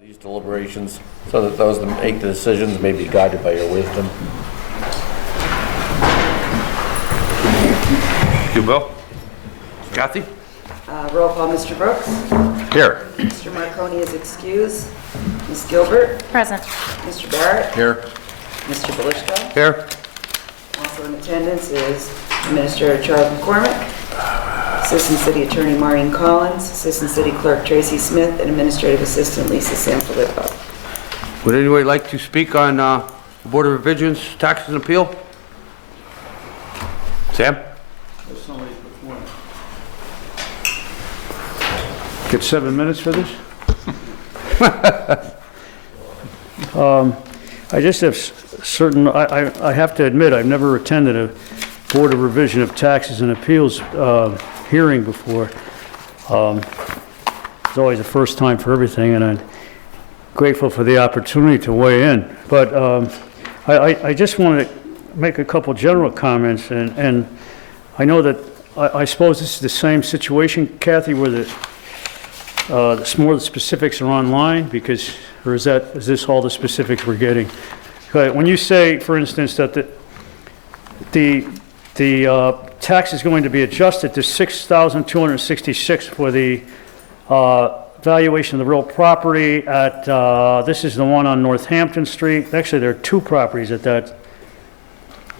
These deliberations, so that those that make the decisions may be guided by your wisdom. You, Bill? Kathy? Roll call, Mr. Brooks. Here. Mr. Marconi is excused. Ms. Gilbert. Present. Mr. Barrett. Here. Mr. Belishko. Here. Also in attendance is Administrator Charles McCormick, Assistant City Attorney Maureen Collins, Assistant City Clerk Tracy Smith, and Administrative Assistant Lisa Sanfilippo. Would anybody like to speak on the Board of Revisions, Taxes and Appeal? Sam? Get 7 minutes for this? I just have certain, I have to admit, I've never attended a Board of Revision of Taxes and Appeals hearing before. It's always the first time for everything, and I'm grateful for the opportunity to weigh in. But I just want to make a couple general comments, and I know that, I suppose this is the same situation, Kathy, where more of the specifics are online, because, or is this all the specifics we're getting? When you say, for instance, that the tax is going to be adjusted to $6,266 for the valuation of the real property at, this is the one on Northampton Street. Actually, there are two properties at that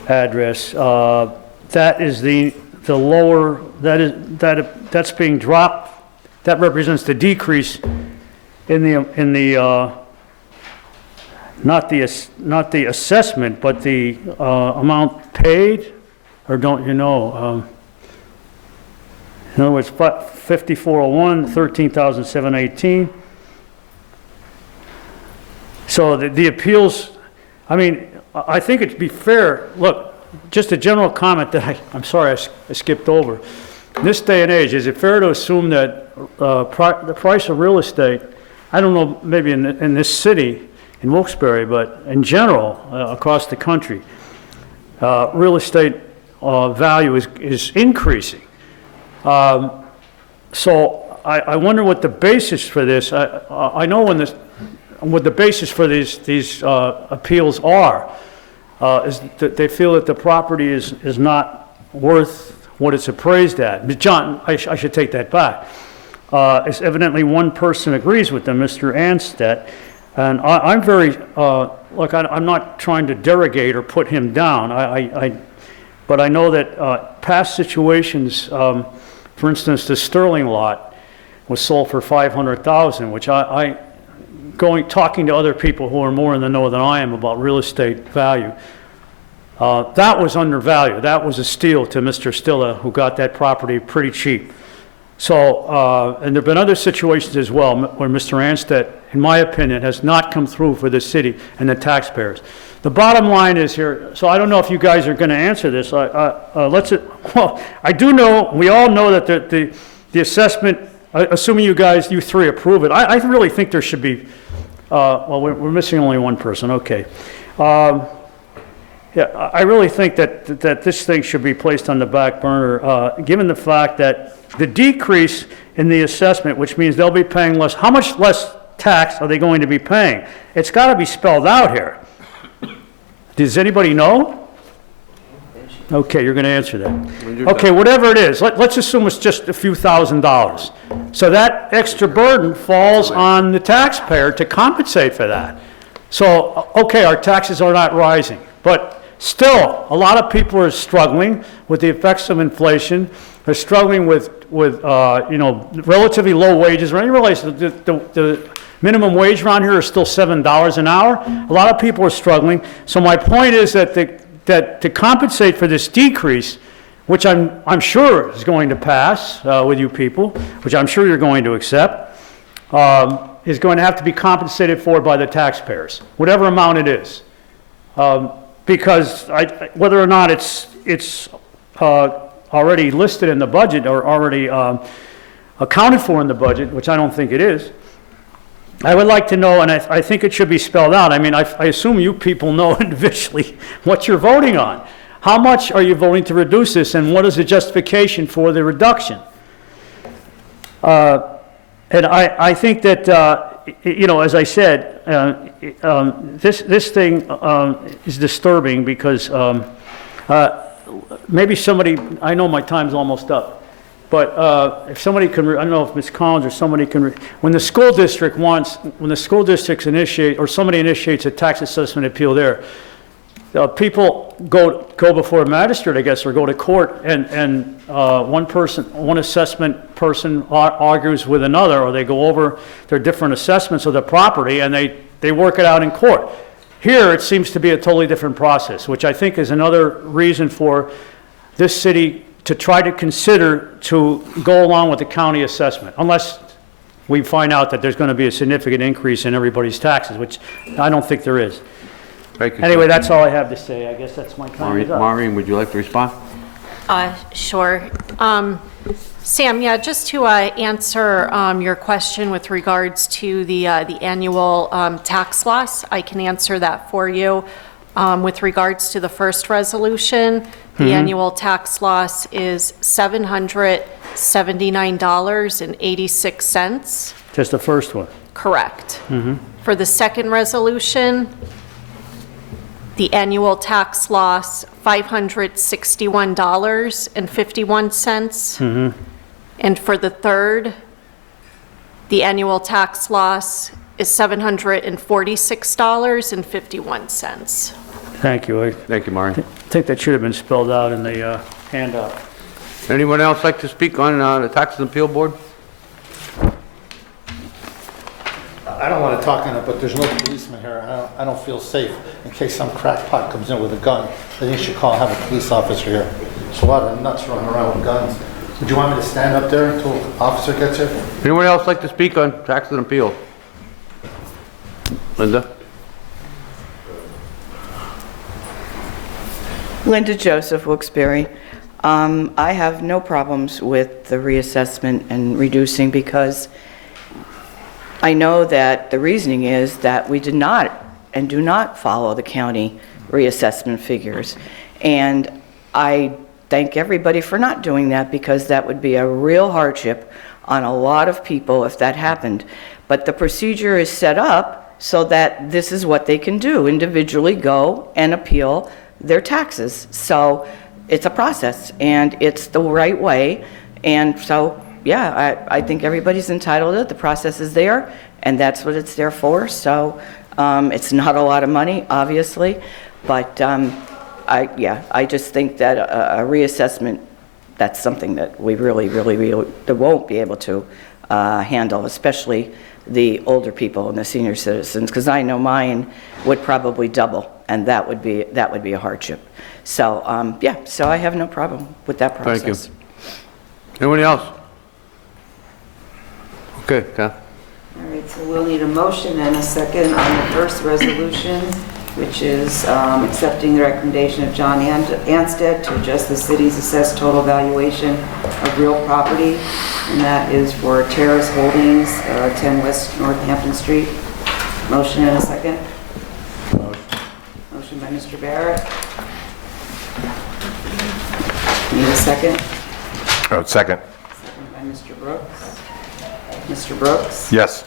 address. That is the lower, that's being dropped. That represents the decrease in the not the assessment, but the amount paid, or don't you know? In other words, 5401, 13,718. So the appeals, I mean, I think it'd be fair. Look, just a general comment that I'm sorry I skipped over. In this day and age, is it fair to assume that the price of real estate, I don't know, maybe in this city, in Wilkes-Barre, but in general, across the country, real estate value is increasing. So I wonder what the basis for this, I know what the basis for these appeals are, is that they feel that the property is not worth what it's appraised at. But John, I should take that back. It's evidently one person agrees with them, Mr. Anstedt, and I'm very, look, I'm not trying to derogate or put him down, but I know that past situations, for instance, the Sterling lot was sold for $500,000, which talking to other people who are more in the know than I am about real estate value, that was undervalued. That was a steal to Mr. Stilla, who got that property pretty cheap. So, and there have been other situations as well where Mr. Anstedt, in my opinion, has not come through for the city and the taxpayers. The bottom line is here, so I don't know if you guys are going to answer this. Well, I do know, we all know that the assessment, assuming you three approve it, I really think there should be, well, we're missing only one person, okay. Yeah, I really think that this thing should be placed on the back burner, given the fact that the decrease in the assessment, which means they'll be paying less. How much less tax are they going to be paying? It's got to be spelled out here. Does anybody know? Okay, you're going to answer that. Okay, whatever it is, let's assume it's just a few $1,000s. So that extra burden falls on the taxpayer to compensate for that. So, okay, our taxes are not rising, but still, a lot of people are struggling with the effects of inflation. They're struggling with relatively low wages. Right? You realize the minimum wage around here is still $7 an hour. A lot of people are struggling. So my point is that to compensate for this decrease, which I'm sure is going to pass with you people, which I'm sure you're going to accept, is going to have to be compensated for by the taxpayers, whatever amount it is. Because whether or not it's already listed in the budget or already accounted for in the budget, which I don't think it is, I would like to know, and I think it should be spelled out. I mean, I assume you people know individually what you're voting on. How much are you voting to reduce this, and what is the justification for the reduction? And I think that you know, as I said, this thing is disturbing because maybe somebody, I know my time's almost up, but if somebody can, I don't know if Ms. Collins or somebody can, when the school districts initiate, or somebody initiates a tax assessment appeal there, people go before a magistrate, I guess, or go to court, and one assessment person argues with another, or they go over their different assessments of the property, and they work it out in court. Here, it seems to be a totally different process, which I think is another reason for this city to try to consider to go along with the county assessment, unless we find out that there's going to be a significant increase in everybody's taxes, which I don't think there is. Thank you, sir. Anyway, that's all I have to say. I guess that's my time is up. Maureen, would you like to respond? Sure. Sam, yeah, just to answer your question with regards to the annual tax loss, I can answer that for you. With regards to the first resolution, the annual tax loss is $779.86. Just the first one. Correct. For the second resolution, the annual tax loss, $561.51. And for the third, the annual tax loss is $746.51. Thank you. Thank you, Maureen. I think that should have been spelled out in the handout. Anyone else like to speak on the Tax and Appeal Board? I don't want to talk on it, but there's no policeman here. I don't feel safe in case some crackpot comes in with a gun. Then you should have a police officer here. There's a lot of nuts running around with guns. Would you want me to stand up there until the officer gets here? Anyone else like to speak on Tax and Appeal? Linda? Linda Joseph, Wilkes-Barre. I have no problems with the reassessment and reducing because I know that the reasoning is that we did not and do not follow the county reassessment figures. And I thank everybody for not doing that because that would be a real hardship on a lot of people if that happened. But the procedure is set up so that this is what they can do, individually go and appeal their taxes. So it's a process and it's the right way. And so, yeah, I think everybody's entitled to it. The process is there and that's what it's there for. So it's not a lot of money, obviously, but I just think that a reassessment, that's something that we really won't be able to handle, especially the older people and the senior citizens, because I know mine would probably double, and that would be a hardship. So yeah, so I have no problem with that process. Thank you. Anyone else? Okay, Kath. All right, so we'll need a motion and a second on the first resolution, which is accepting the recommendation of John Anstead to adjust the city's assessed total valuation of real property, and that is for Terrace Holdings, 10 West Northampton Street. Motion and a second. Motion by Mr. Barrett. Need a second? Oh, second. Second by Mr. Brooks. Mr. Brooks? Yes.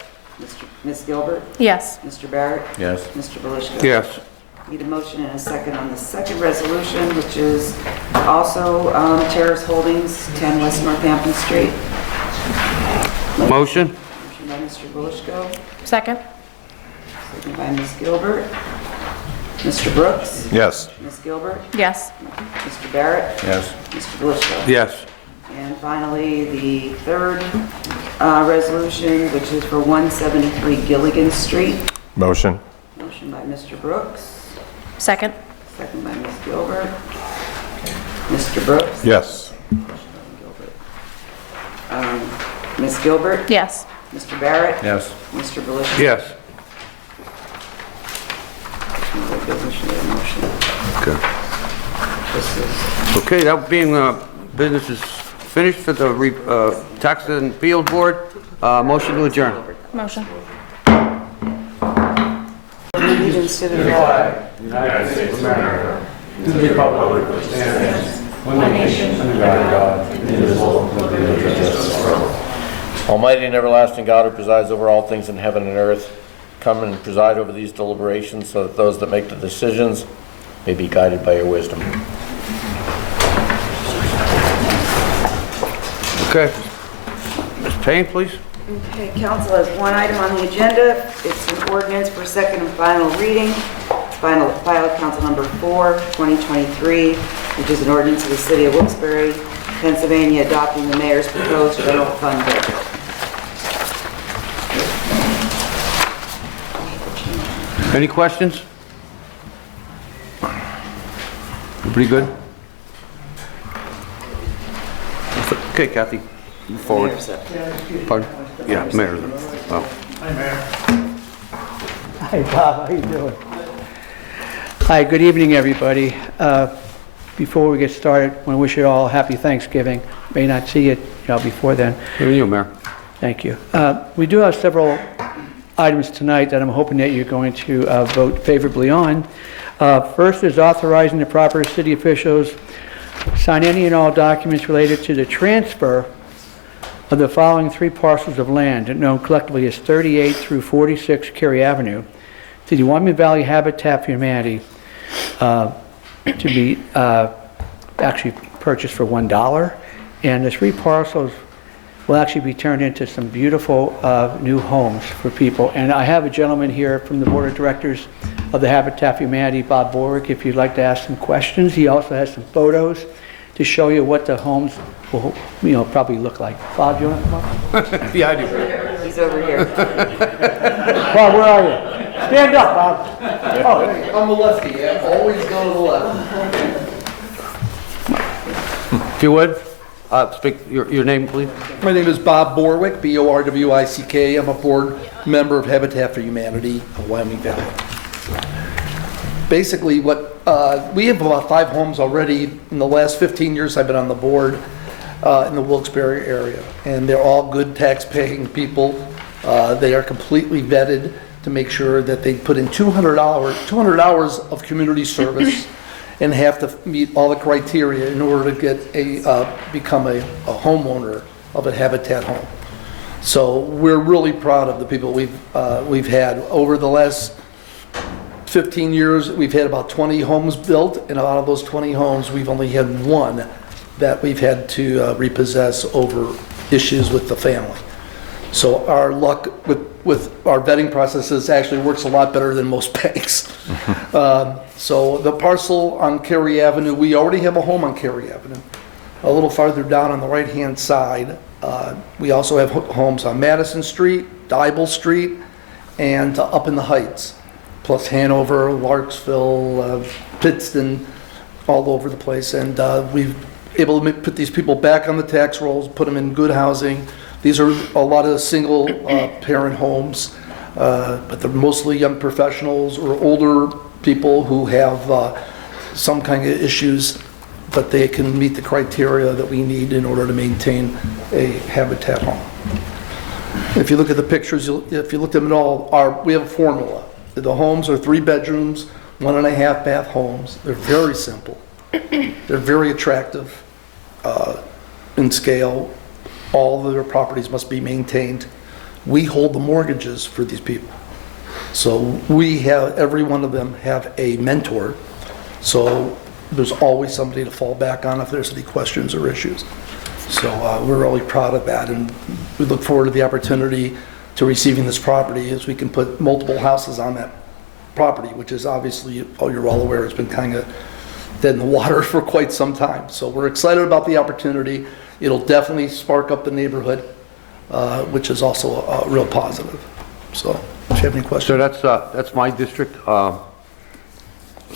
Ms. Gilbert? Yes. Mr. Barrett? Yes. Mr. Belishko? Yes. Need a motion and a second on the second resolution, which is also Terrace Holdings, 10 West Northampton Street. Motion? Motion by Mr. Belishko, Second? second by Ms. Gilbert. Mr. Brooks? Yes. Ms. Gilbert? Yes. Mr. Barrett? Yes. Mr. Belishko? Yes. And finally, the third resolution, which is for 173 Gilligan Street. Motion. Motion by Mr. Brooks, Second? second by Ms. Gilbert. Mr. Brooks? Yes. Ms. Gilbert? Yes. Mr. Barrett? Yes. Mr. Belishko? Yes. No business, you need a motion. Okay. This is, Okay, that being business is finished for the Tax and Appeal Board. Motion to adjourn. Motion. allegiance to the flag Almighty and everlasting God, who presides over all things in heaven and earth, come and preside over these deliberations so that those that make the decisions may be guided by your wisdom. Okay. Ms. Payne, please. Okay, council has one item on the agenda. It's an ordinance for second and final reading. File council number 4, 2023, which is an ordinance of the city of Wilkes-Barre, Pennsylvania, adopting the mayor's proposed general fund budget. Any questions? Everybody good? Okay, Kathy, move forward. Mayor's up. Pardon? Yeah, mayor's up. Oh. Hi, Bob, how you doing? Hi, good evening, everybody. Before we get started, I want to wish you all a happy Thanksgiving. May not see you, before then. Here you, Mayor. Thank you. We do have several items tonight that I'm hoping that you're going to vote favorably on. First is authorizing the proper city officials sign any and all documents related to the transfer of the following 3 parcels of land, known collectively as 38 through 46 Cary Avenue, to the Wyoming Valley Habitat for Humanity, to be actually purchased for $1. And the 3 parcels will actually be turned into some beautiful new homes for people. And I have a gentleman here from the Board of Directors of the Habitat for Humanity, Bob Borwick, if you'd like to ask some questions. He also has some photos to show you what the homes will, probably look like. Bob, do you want to come up? Yeah, I do. He's over here. Bob, where are you? Stand up, Bob. Oh, I'm a lefty, I always go to the left. If you would, speak your name, please. My name is Bob Borwick, B-O-R-W-I-C-K. I'm a board member of Habitat for Humanity of Wyoming Valley. Basically, we have about 5 homes already in the last 15 years I've been on the board in the Wilkes-Barre area, and they're all good tax-paying people. They are completely vetted to make sure that they put in 200 hours of community service and have to meet all the criteria in order to get become a homeowner of a Habitat home. So we're really proud of the people we've had over the last 15 years. We've had about 20 homes built, and out of those 20 homes, we've only had 1 that we've had to repossess over issues with the family. So our luck with our vetting processes actually works a lot better than most banks. So the parcel on Cary Avenue, we already have a home on Cary Avenue. A little farther down on the right-hand side, we also have homes on Madison Street, Dibble Street, and up in the Heights, plus Hanover, Larksville, Pittston, all over the place. And we've able to put these people back on the tax rolls, put them in good housing. These are a lot of single parent homes, but they're mostly young professionals or older people who have some kind of issues, but they can meet the criteria that we need in order to maintain a Habitat home. If you look at the pictures, if you look at them at all, we have a formula. The homes are 3 bedrooms, 1.5 bath homes. They're very simple. They're very attractive in scale. All of their properties must be maintained. We hold the mortgages for these people. So we have, every one of them have a mentor. So there's always somebody to fall back on if there's any questions or issues. So we're really proud of that, and we look forward to the opportunity to receiving this property as we can put multiple houses on that property, which is obviously, you're all aware, it's been kind of dead in the water for quite some time. So we're excited about the opportunity. It'll definitely spark up the neighborhood, which is also a real positive. So, do you have any questions? So that's my district. So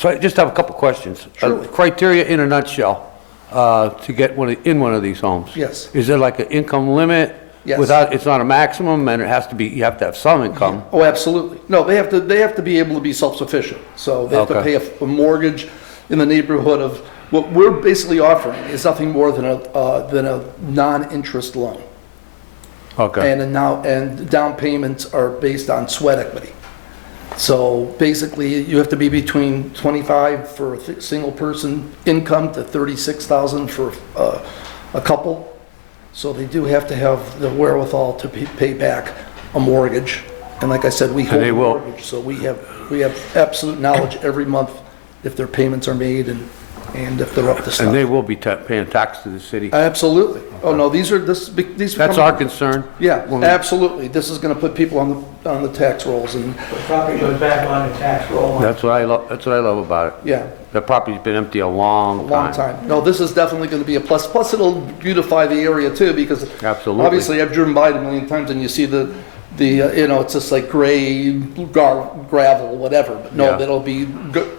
I just have a couple questions. Sure. Criteria in a nutshell to get in one of these homes. Yes. Is there like an income limit? Yes. It's not a maximum, and it has to be. You have to have some income. Oh, absolutely. No, they have to be able to be self-sufficient. So they have to pay a mortgage in the neighborhood of what we're basically offering is nothing more than a non-interest loan. Okay. And down payments are based on sweat equity. So basically, you have to be between 25 for a single person income to 36,000 for a couple. So they do have to have the wherewithal to pay back a mortgage. And like I said, we hold they a will. mortgage, so we have absolute knowledge every month if their payments are made and if they're up to stuff. And they will be paying tax to the city. Absolutely. Oh, no, these That's our concern. Yeah, When we- absolutely. This is gonna put people on the tax rolls and, The property goes back on the tax roll. That's what I love about it. yeah, The property's been empty a long long time. No, this is definitely gonna be a plus. Plus, it'll beautify the area too, because Absolutely. obviously I've driven by it a million times and you see the, it's just like gray, gravel, whatever. But no, Yeah. that'll be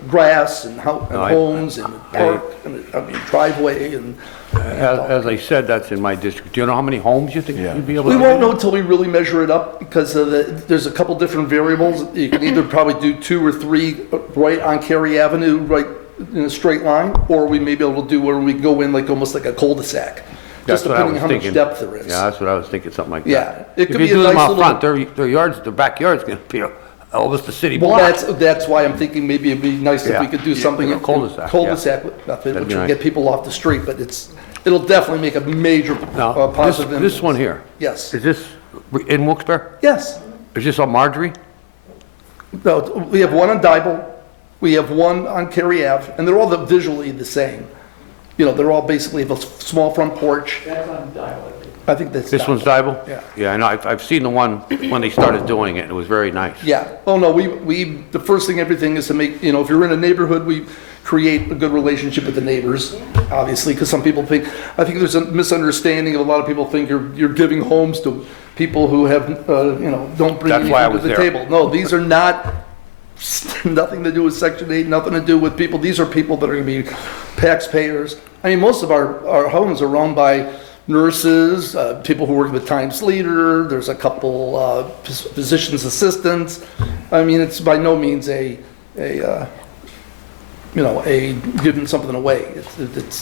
grass and No, homes and park, and driveway and. As I said, that's in my district. Do you know how many homes you think you'd be able to? We won't know until we really measure it up because there's a couple different variables. You can either probably do 2 or 3 right on Cary Avenue, right in a straight line, or we may be able to do where we go in like almost like a cul-de-sac. That's Just what I depending was how much thinking. depth there is. Yeah, that's what I was thinking, something like that. Yeah, it could If be you a do them nice out front, little. their backyard's gonna be almost the city Well, block. that's why I'm thinking maybe it'd be nice if Yeah. we could do Yeah, something. like a cul-de-sac, Cul-de-sac, That'd which be would nice. get people off the street, but it'll definitely make a major Now, positive influence. this one here, Yes, is this in Wilkes-Barre? yes. Is this on Marjorie? No, we have one on Dibble, we have one on Cary Ave, and they're all visually the same. They're all basically have a small front porch. That's on dialect. I think that's. This one's Dibble? Yeah. Yeah, I know, I've seen the one when they started doing it, and it was very nice. Yeah. Oh, no, the first thing, everything is to make, if you're in a neighborhood, we create a good relationship with the neighbors, obviously, because some people I think there's a misunderstanding of a lot of people think you're giving homes to people who have, don't bring That's why I anything to was the there. table. No, these are not, nothing to do with Section 8, nothing to do with people. These are people that are going to be taxpayers. I mean, most of our homes are owned by nurses, people who work with Times Leader, there's a couple physician's assistants. I mean, it's by no means a giving something away.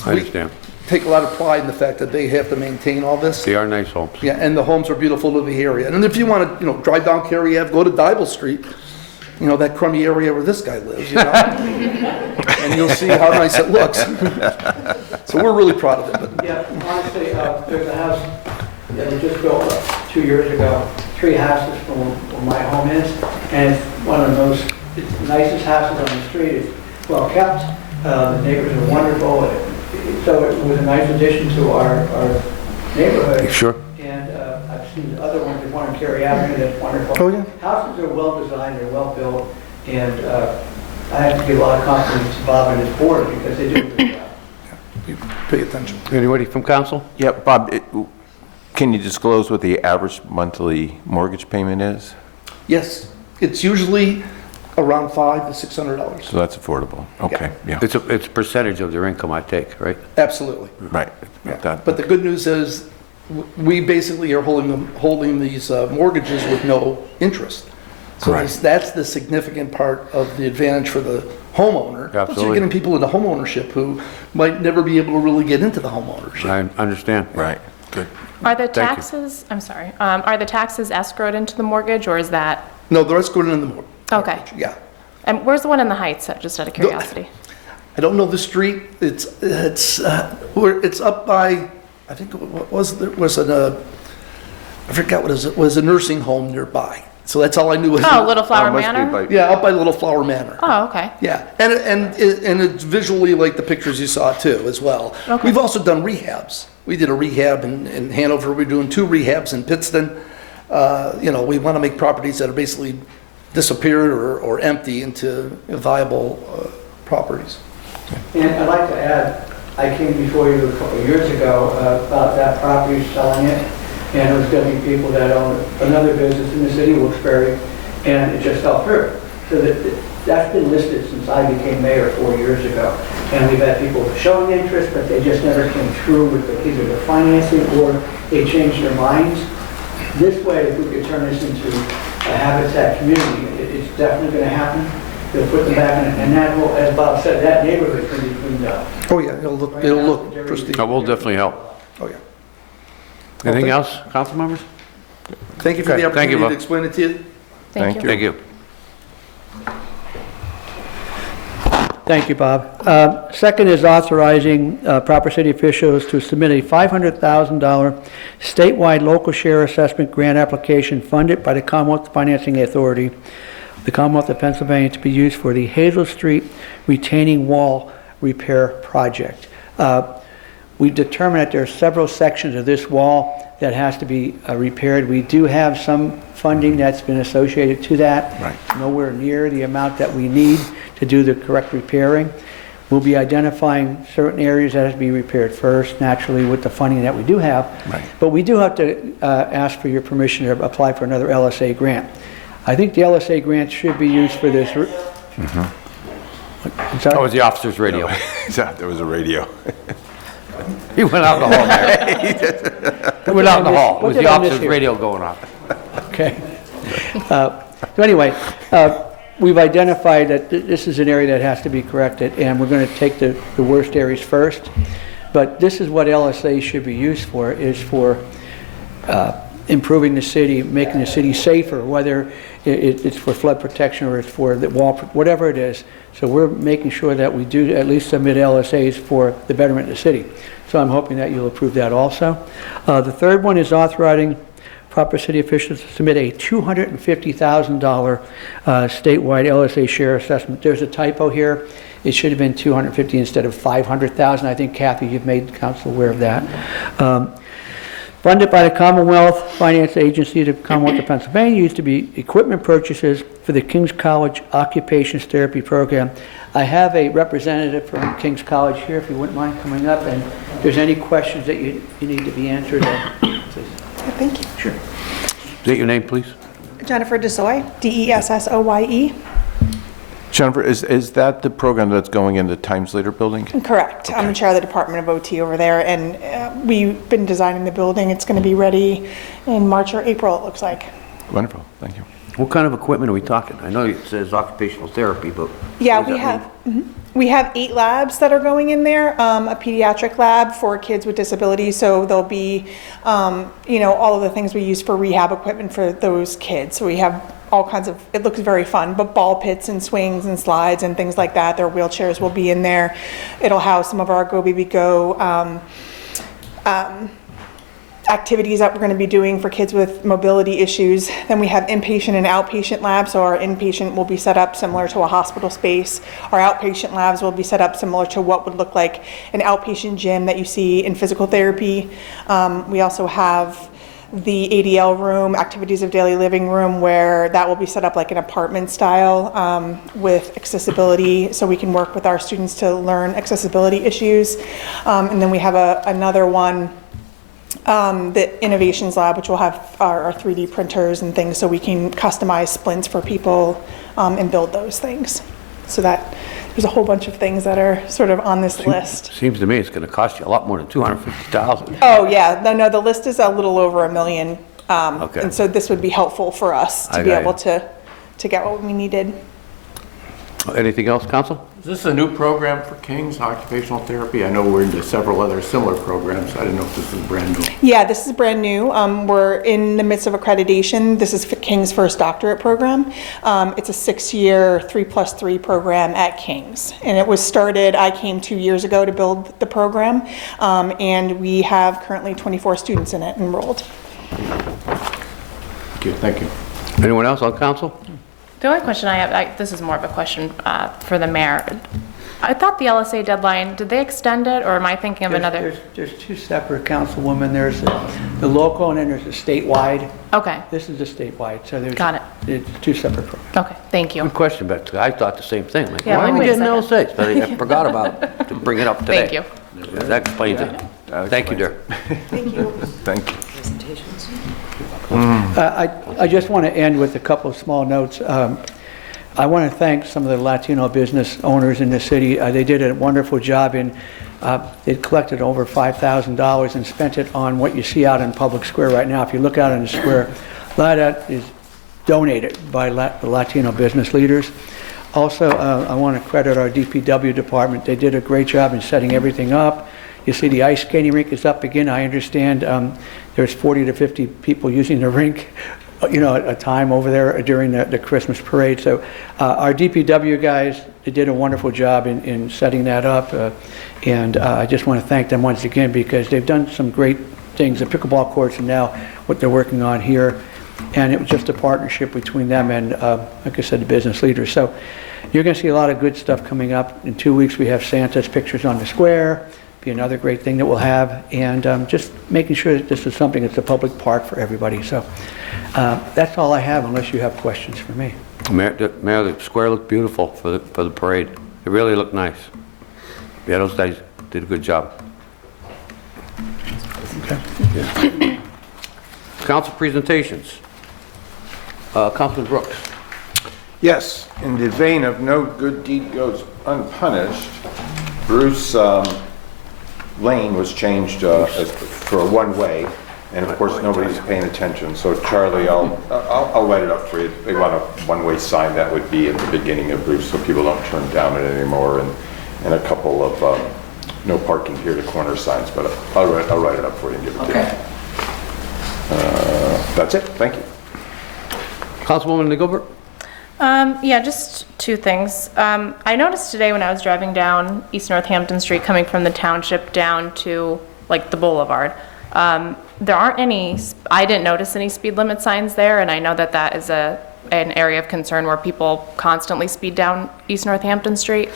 I understand. We take a lot of pride in the fact that they have to maintain all this. They are nice homes. Yeah, and the homes are beautiful to the area. And if you want to, drive down Cary Ave, go to Dibble Street, that crummy area where this guy lives, and you'll see how nice it looks. So we're really proud of it. But Yeah, honestly, there's a house that was just built 2 years ago, 3 houses from where my home is, and it's one of the nicest houses on the street. It's well kept, the neighbors are wonderful, so it was a nice addition to our neighborhood. Sure. And I've seen other ones, there's one on Cary Avenue that's wonderful. Oh, yeah. Houses are well designed, they're well built, and I have to give a lot of compliments to Bob and his board because they do a good job. we pay attention. Anybody from council? Yeah, Bob, can you disclose what the average monthly mortgage payment is? Yes, it's usually around $500 to $600. So that's affordable. Okay, yeah, It's a percentage of their income I take, right? Absolutely. right. Yeah. That- But the good news is, we basically are holding these mortgages with no interest. So Correct. that's the significant part of the advantage for the homeowner. Plus Absolutely. you're getting people into homeownership who might never be able to really get into the homeownership. I understand. Right, good. Are the Thank you. taxes, I'm sorry, are the taxes escrowed into the mortgage, or is that, No, the rest going in the mortgage. Okay. Yeah. and where's the one in the Heights, just out of curiosity? I don't know the street. It's up by, I think, what was there was I forgot what it was a nursing home nearby. So that's all I knew. Oh, Little Flower Must be Manor? by- Yeah, up by Little Flower Manor. Oh, okay. Yeah, and it's visually like the pictures you saw too, as well. Okay. We've also done rehabs. We did a rehab in Hanover. We're doing 2 rehabs in Pittston. We want to make properties that are basically disappeared or empty into viable properties. And I'd like to add, I came before you a couple of years ago about that property, selling it, and it was going to be people that own another business in the city, Wilkes-Barre, and it just fell through. So that's been listed since I became mayor 4 years ago. And we've had people showing interest, but they just never came through with either the financing or they changed their minds. This way, if we could turn this into a habitat community, it's definitely going to happen. They'll put them back in, and that will, as Bob said, that neighborhood can be cleaned up. Oh, yeah, it'll look pristine. That will definitely help. Oh, yeah. Anything else, council members? Thank you for the Okay, thank you, opportunity to Bob. explain it to you. Thank you. Thank you. Thank you, Bob. Second is authorizing proper city officials to submit a $500,000 statewide local share assessment grant application funded by the Commonwealth Financing Authority, the Commonwealth of Pennsylvania, to be used for the Hazel Street retaining wall repair project. We determined that there are several sections of this wall that has to be repaired. We do have some funding that's been associated to that. Right. Nowhere near the amount that we need to do the correct repairing. We'll be identifying certain areas that have to be repaired first, naturally, with the funding that we do have. Right. But we do have to ask for your permission to apply for another LSA grant. I think the LSA grant should be used for this. I'm sorry? That was the officer's radio. There was a radio. He went out in the hall there. He went out in the hall. It was the officer's radio going off. Okay. So anyway, we've identified that this is an area that has to be corrected, and we're going to take the worst areas first. But this is what LSA should be used for, is for improving the city, making the city safer, whether it's for flood protection or it's for the wall, whatever it is. So we're making sure that we do at least submit LSAs for the betterment of the city. So I'm hoping that you'll approve that also. The third one is authorizing proper city officials to submit a $250,000 statewide LSA share assessment. There's a typo here. It should have been 250 instead of 500,000. I think, Kathy, you've made council aware of that. Funded by the Commonwealth Finance Agency, the Commonwealth of Pennsylvania, used to be equipment purchases for the King's College Occupations Therapy Program. I have a representative from King's College here, if you wouldn't mind coming up, and if there's any questions that you need to be answered, please. Thank you. Sure. State your name, please. Jennifer Desoy, Dessoye. Jennifer, is that the program that's going in the Times Later building? Correct. I'm in charge of the Department of OT over there, and we've been designing the building. It's going to be ready in March or April, it looks like. Wonderful, thank you. What kind of equipment are we talking? I know it says occupational therapy, but Yeah, what does we that have. mean? We have 8 labs that are going in there, a pediatric lab for kids with disabilities, so there'll be, all of the things we use for rehab equipment for those kids. So we have all kinds of, it looks very fun, but ball pits and swings and slides and things like that. Their wheelchairs will be in there. It'll house some of our Go Baby Go activities that we're going to be doing for kids with mobility issues. Then we have inpatient and outpatient labs. So our inpatient will be set up similar to a hospital space. Our outpatient labs will be set up similar to what would look like an outpatient gym that you see in physical therapy. We also have the ADL room, activities of daily living room, where that will be set up like an apartment style with accessibility, so we can work with our students to learn accessibility issues. And then we have another one, the Innovations Lab, which will have our 3D printers and things, so we can customize splints for people and build those things. So that there's a whole bunch of things that are sort of on this list. Seems to me it's going to cost you a lot more than $250,000. Oh, yeah. No, the list is a little over $1 million. Okay. And so this would be helpful for us to I be got able you. to get what we needed. Anything else, Council? Is this a new program for King's Occupational Therapy? I know we're into several other similar programs. I didn't know if this is brand new. Yeah, this is brand new. We're in the midst of accreditation. This is King's first doctorate program. It's a 6-year 3+3 program at King's. And it was started, I came 2 years ago to build the program. And we have currently 24 students in it enrolled. Thank you. Anyone else on council? The only question I have, this is more of a question for the mayor. I thought the LSA deadline, did they extend it, or am I thinking of another? There's 2 separate councilwomen. There's the local and then there's the statewide. Okay, This is the statewide, so there's. Got it. It's 2 separate programs. okay, thank you. Good question, but I thought the same thing. Like, Yeah, why are like, we wait a getting second. LSAs? But I forgot about to bring it up today. Thank you. That explains it. Thank you, dear. Thank you. I just want to end with a couple of small notes. I want to thank some of the Latino business owners in the city. They did a wonderful job in, they collected over $5,000 and spent it on what you see out in Public Square right now. If you look out in the square, a lot of that is donated by the Latino business leaders. Also, I want to credit our DPW department. They did a great job in setting everything up. You see the ice skating rink is up again. I understand there's 40 to 50 people using the rink a time over there during the Christmas parade. So our DPW guys, they did a wonderful job in setting that up. And I just want to thank them once again because they've done some great things, the pickleball courts and now what they're working on here. And it was just a partnership between them and, like I said, the business leaders. So you're going to see a lot of good stuff coming up. In 2 weeks, we have Santa's pictures on the square. Be another great thing that we'll have. And just making sure that this is something that's a public park for everybody. So that's all I have, unless you have questions for me. Mayor, the square looked beautiful for the parade. It really looked nice. Yeah, those guys did a good job. Okay. Yeah. Council presentations. Councilman Brooks. Yes, in the vein of no good deed goes unpunished, Bruce Lane was changed for a one-way, and of course nobody's paying attention. So Charlie, I'll write it up for you. They want a one-way sign that would be at the beginning of Bruce, so people don't turn down it anymore, and a couple of no parking here to corner signs. But I'll write it up for you and give it to you. That's it. Thank you. Councilwoman Gilbert. Yeah, just two things. I noticed today when I was driving down East Northampton Street, coming from the township down to like the boulevard, there aren't any, I didn't notice any speed limit signs there, and I know that that is an area of concern where people constantly speed down East Northampton Street,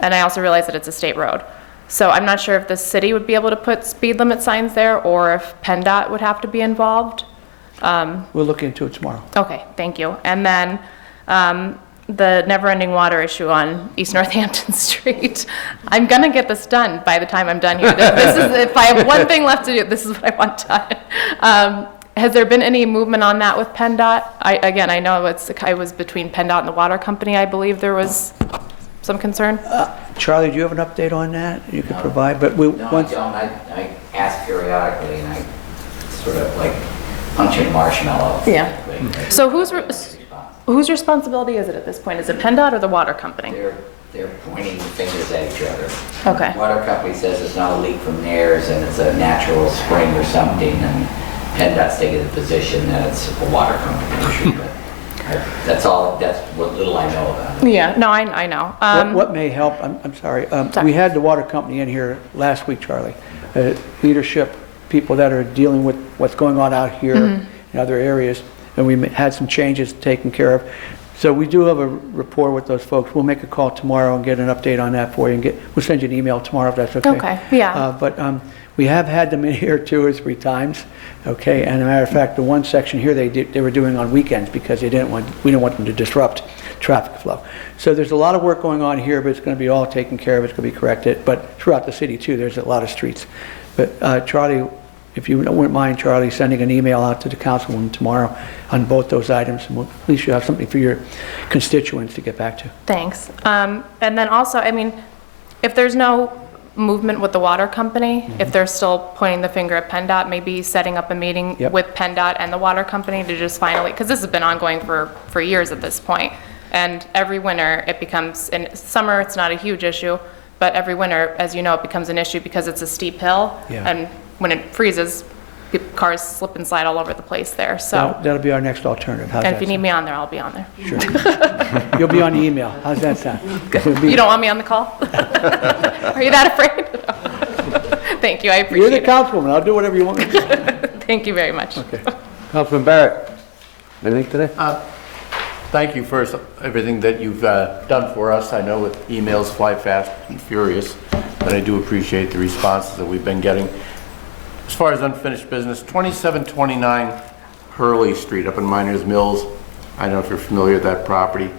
and I also realize that it's a state road. So I'm not sure if the city would be able to put speed limit signs there, or if PennDOT would have to be involved. We'll look into it tomorrow. Okay, thank you. And then the never-ending water issue on East Northampton Street. I'm gonna get this done by the time I'm done here. This is, if I have one thing left to do, this is what I want done. Has there been any movement on that with PennDOT? Again, I know it was between PennDOT and the water company, I believe there was some concern. Charlie, do you have an update on that you could provide? But we, No, once, I don't. I ask periodically, and I sort of like punching marshmallow. Yeah. So whose responsibility is it at this point? Is it PennDOT or the water company? They're pointing fingers at each other. Okay. Water company says it's not a leak from theirs and it's a natural spring or something, and PennDOT's taking the position that it's a water company issue. But that's what little I know about it. Yeah, no, I know. what may help, I'm sorry, we had the water company in here last week, Charlie. Leadership, people that are dealing with what's going on out here in other areas, and we had some changes taken care of. So we do have a rapport with those folks. We'll make a call tomorrow and get an update on that for you, and we'll send you an email tomorrow if that's okay. Okay, yeah. But we have had them in here 2 or 3 times, okay? And as a matter of fact, the one section here they were doing on weekends because we didn't want them to disrupt traffic flow. So there's a lot of work going on here, but it's going to be all taken care of. It's going to be corrected. But throughout the city too, there's a lot of streets. But Charlie, if you wouldn't mind, Charlie, sending an email out to the councilwoman tomorrow on both those items, and at least you have something for your constituents to get back to. Thanks. And then also, I mean, if there's no movement with the water company, if they're still pointing the finger at PennDOT, maybe setting up a meeting with PennDOT and the water company to just finally, because this has been ongoing for years at this point, and every winter it becomes, in summer it's not a huge issue, but every winter, as you know, it becomes an issue because it's a steep hill, and when it freezes, cars slip and slide all over the place there. So that'll be our next alternative. How's and that if you need me on there, I'll be on there. Sure. You'll be on the email. How's that sound? You don't want me on the call? Are you that afraid? Thank you, I appreciate You're the councilwoman. I'll do whatever you want me to do. Thank you very much. Okay. Councilman Barrett. Anything today? Thank you for everything that you've done for us. I know with emails fly fast and furious, but I do appreciate the responses that we've been getting. As far as unfinished business, 2729 Hurley Street up in Miners Mills. I don't know if you're familiar with that property,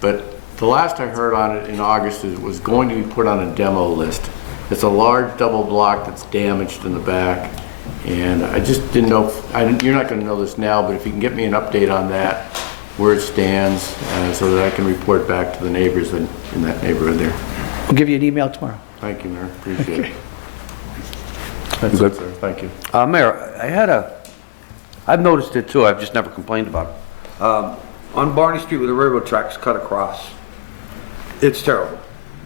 but the last I heard on it in August it was going to be put on a demo list. It's a large double block that's damaged in the back, and I just didn't know, you're not going to know this now, but if you can get me an update on that, where it stands, so that I can report back to the neighbors in that neighborhood there. We'll give you an email tomorrow. Thank you, Mayor. Appreciate it. You That's good? it, sir. Thank you. Mayor, I've noticed it too, I've just never complained about it. On Barney Street where the railroad tracks cut across, it's terrible.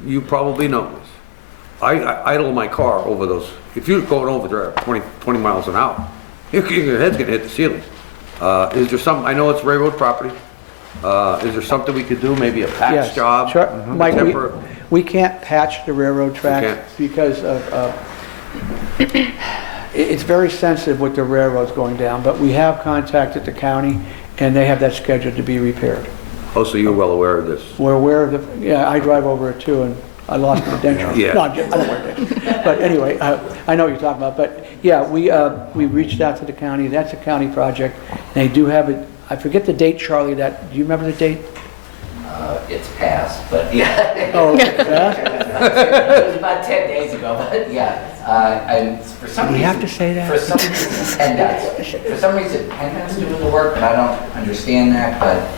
You probably know this. I idle my car over those. If you're going over there at 20 miles an hour, your head's gonna hit the ceiling. Is there some, I know it's railroad property, is there something we could do, maybe a patch Yes, job? sure. Mike, Temper- we can't patch the railroad can't. track because of, it's very sensitive with the railroads going down, but we have contacted the county, and they have that scheduled to be repaired. Oh, so you're well aware of this? We're aware of the, yeah, I drive over it too, and I lost my dentures. Yeah. No, I don't wear dentures. But anyway, I know what you're talking about, but yeah, we reached out to the county, that's a county project. They do have it, I forget the date, Charlie, do you remember the date? It's passed, but yeah. Oh, okay. Yeah? It was about 10 days ago, but yeah. And for some Do we reason. have to say that? For some reason, PennDOT's doing the work, and I don't understand that, but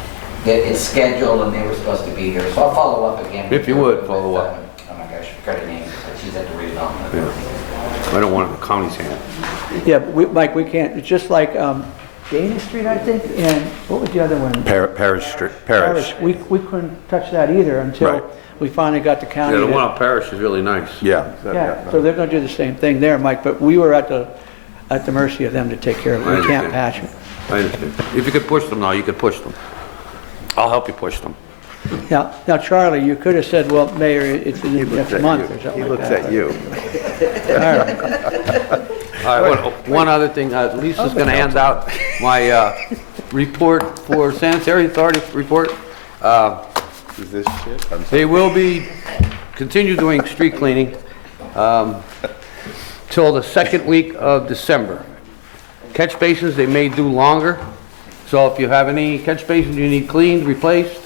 it's scheduled and they were supposed to be here. So I'll follow up again. If you would, follow up. Oh my gosh, I forgot her name, but she's at the redevelopment. I don't want it in the county's hand. Yeah, Mike, we can't, it's just like Dana Street, I think, and what was the other one? Parish Street, Parish. We couldn't touch that either until Right. we finally got the county. Yeah, the to- one on Parish is really nice. Yeah. Yeah, so they're gonna do the same thing there, Mike, but we were at the mercy of them to take care of it. I We can't understand. patch it. I understand. If you could push them now, you could push them. I'll help you push them. Now, Charlie, you could have said, well, Mayor, it's in next month or something like that. you. All right. All right, one other thing, Lisa's gonna hand out my report for sanitary authority report. Is this shit? I'm They will be, continue doing street cleaning till the second week of December. Catch basins, they may do longer, so if you have any catch basins you need cleaned, replaced,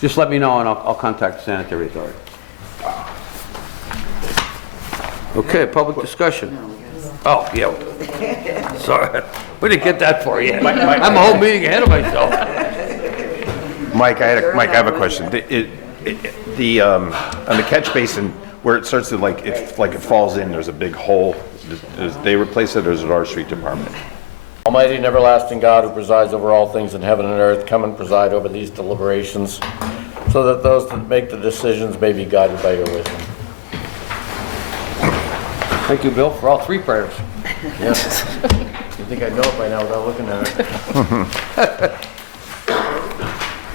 just let me know and I'll contact the sanitary authority. Okay, public discussion. Oh, yeah. Sorry, we didn't get that far yet. I'm a whole meeting ahead of myself. Mike, I have a question. On the catch basin, where it starts to like, if it falls in, there's a big hole, does they replace it or is it our street department? Almighty and everlasting God, who presides over all things in heaven and earth, come and preside over these deliberations, so that those that make the decisions may be guided by your wisdom. Thank you, Bill, for all three prayers. Yes. You think I'd know it by now without looking at it?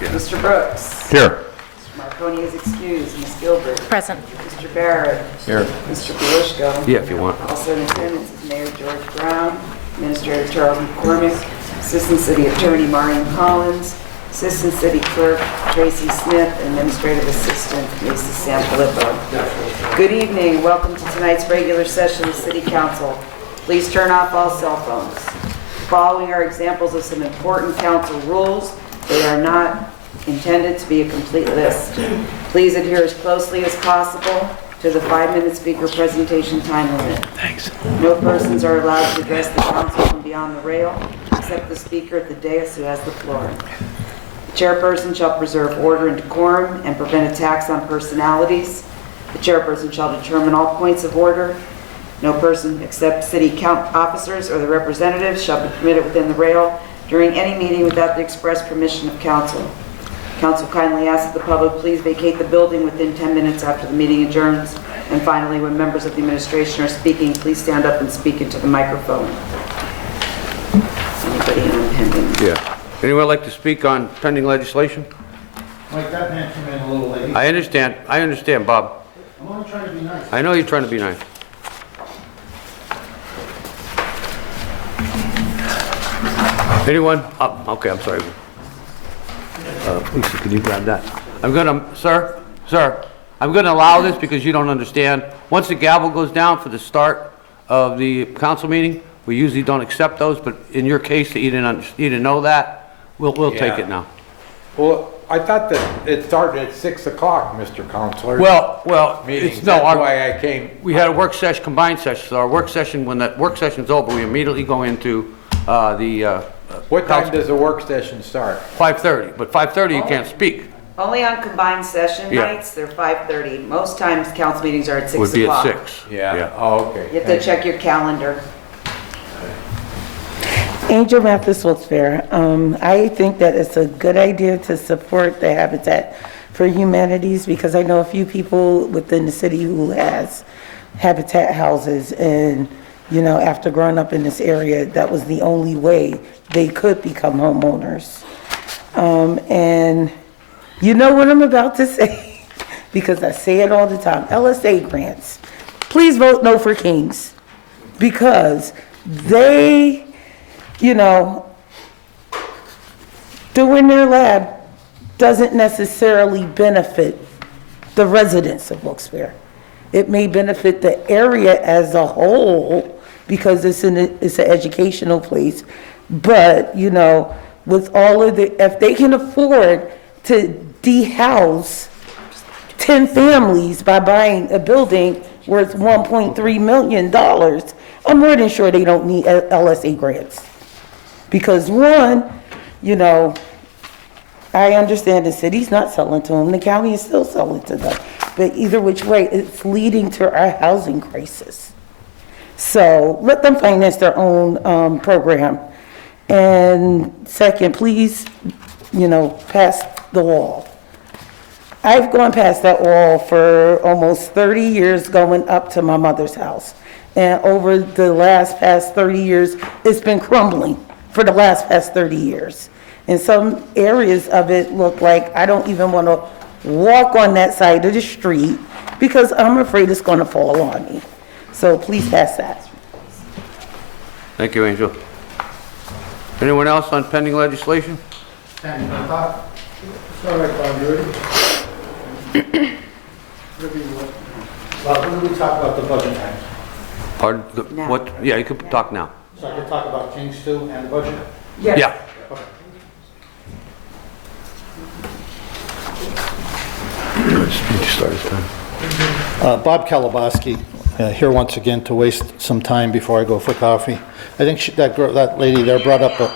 Mr. Brooks. Here. Mr. Marconi is excused. Ms. Gilbert. Present. Mr. Barrett. Here. Mr. Belushko. Yeah, if you want. Also in attendance is Mayor George Brown, Administrator Charles McCormick, Assistant City Attorney Marion Collins, Assistant City Clerk Tracy Smith, and Administrative Assistant Lisa Sanfilippo. Good evening. Welcome to tonight's regular session of the City Council. Please turn off all cell phones. The following are examples of some important council rules. They are not intended to be a complete list. Please adhere as closely as possible to the 5-minute speaker presentation time limit. Thanks. No persons are allowed to address the council from beyond the rail, except the speaker at the dais who has the floor. The chairperson shall preserve order and decorum and prevent attacks on personalities. The chairperson shall determine all points of order. No person except city officers or the representatives shall be permitted within the rail during any meeting without the express permission of council. Council kindly asks that the public please vacate the building within 10 minutes after the meeting adjourns. And finally, when members of the administration are speaking, please stand up and speak into the microphone. Anybody on pending? Yeah. Anyone like to speak on pending legislation? Mike, that man came in a little late. I understand, Bob. I'm only trying to be nice. I know you're trying to be nice. Anyone? Oh, okay, I'm sorry. Lisa, can you grab that? I'm sir, I'm gonna allow this because you don't understand. Once the gavel goes down for the start of the council meeting, we usually don't accept those, but in your case, that you didn't know that, we'll take it now. Well, I thought that it started at 6 o'clock, Mr. Counselor. Well, Meetings, it's, that's no, why I came. we had a work session, combined session, so our work session, when that work session's over, we immediately go into, What time does the work session start? 5:30, but 5:30 you can't speak. Only on combined session Yeah. nights, they're 5:30. Most times, council meetings are at 6 o'clock. Would be at 6. Yeah, oh, okay. You have to check your calendar. Angel Mathis, Wilkes-Barre. I think that it's a good idea to support the Habitat for Humanities because I know a few people within the city who has habitat houses, and You know, after growing up in this area, that was the only way they could become homeowners. And you know what I'm about to say, because I say it all the time. LSA grants. Please vote no for Kings, because they, you know, doing their lab doesn't necessarily benefit the residents of Wilkes-Barre. It may benefit the area as a whole because it's an educational place. But, you know, with all of the, if they can afford to de-house 10 families by buying a building worth $1.3 million, I'm more than sure they don't need LSA grants. Because one, you know, I understand the city's not selling to them, the county is still selling to them. But either which way, it's leading to our housing crisis. So let them finance their own program. And second, please, you know, pass the wall. I've gone past that wall for almost 30 years going up to my mother's house. And over the past 30 years, it's been crumbling for the past 30 years. And some areas of it look like I don't even want to walk on that side of the street because I'm afraid it's going to fall on me. So please pass that. Thank you, Angel. Anyone else on pending legislation? All right, Bob, you ready? Bob, when do we talk about the budget next? Pardon? No. What? Yeah, you could talk now. So I can talk about Kings too and the budget? Yeah. Okay. Bob Kalabowski, here once again to waste some time before I go for coffee. I think that lady there brought up a...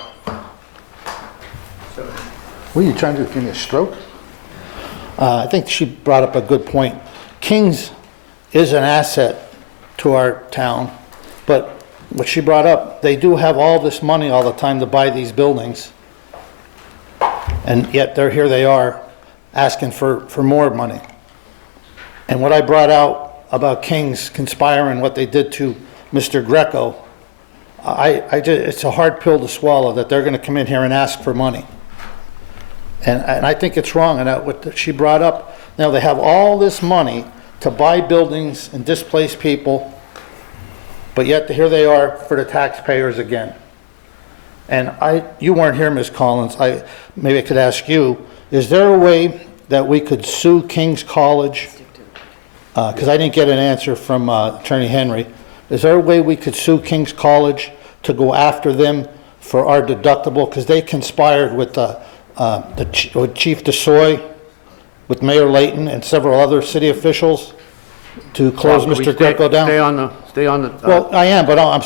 What are you trying to do, give me a stroke? I think she brought up a good point. Kings is an asset to our town, but what she brought up, they do have all this money all the time to buy these buildings, and yet here they are asking for more money. And what I brought out about Kings conspiring, what they did to Mr. Greco, it's a hard pill to swallow that they're going to come in here and ask for money. And I think it's wrong. And what she brought up, now they have all this money to buy buildings and displace people, but yet here they are for the taxpayers again. And you weren't here, Ms. Collins. Maybe I could ask you, is there a way that we could sue King's College? Because I didn't get an answer from Attorney Henry. Is there a way we could sue King's College to go after them for our deductible? Because they conspired with Chief DeSoy, with Mayor Layton and several other city officials to close Mr. Greco down. Stay on the. Well, I am, but I'm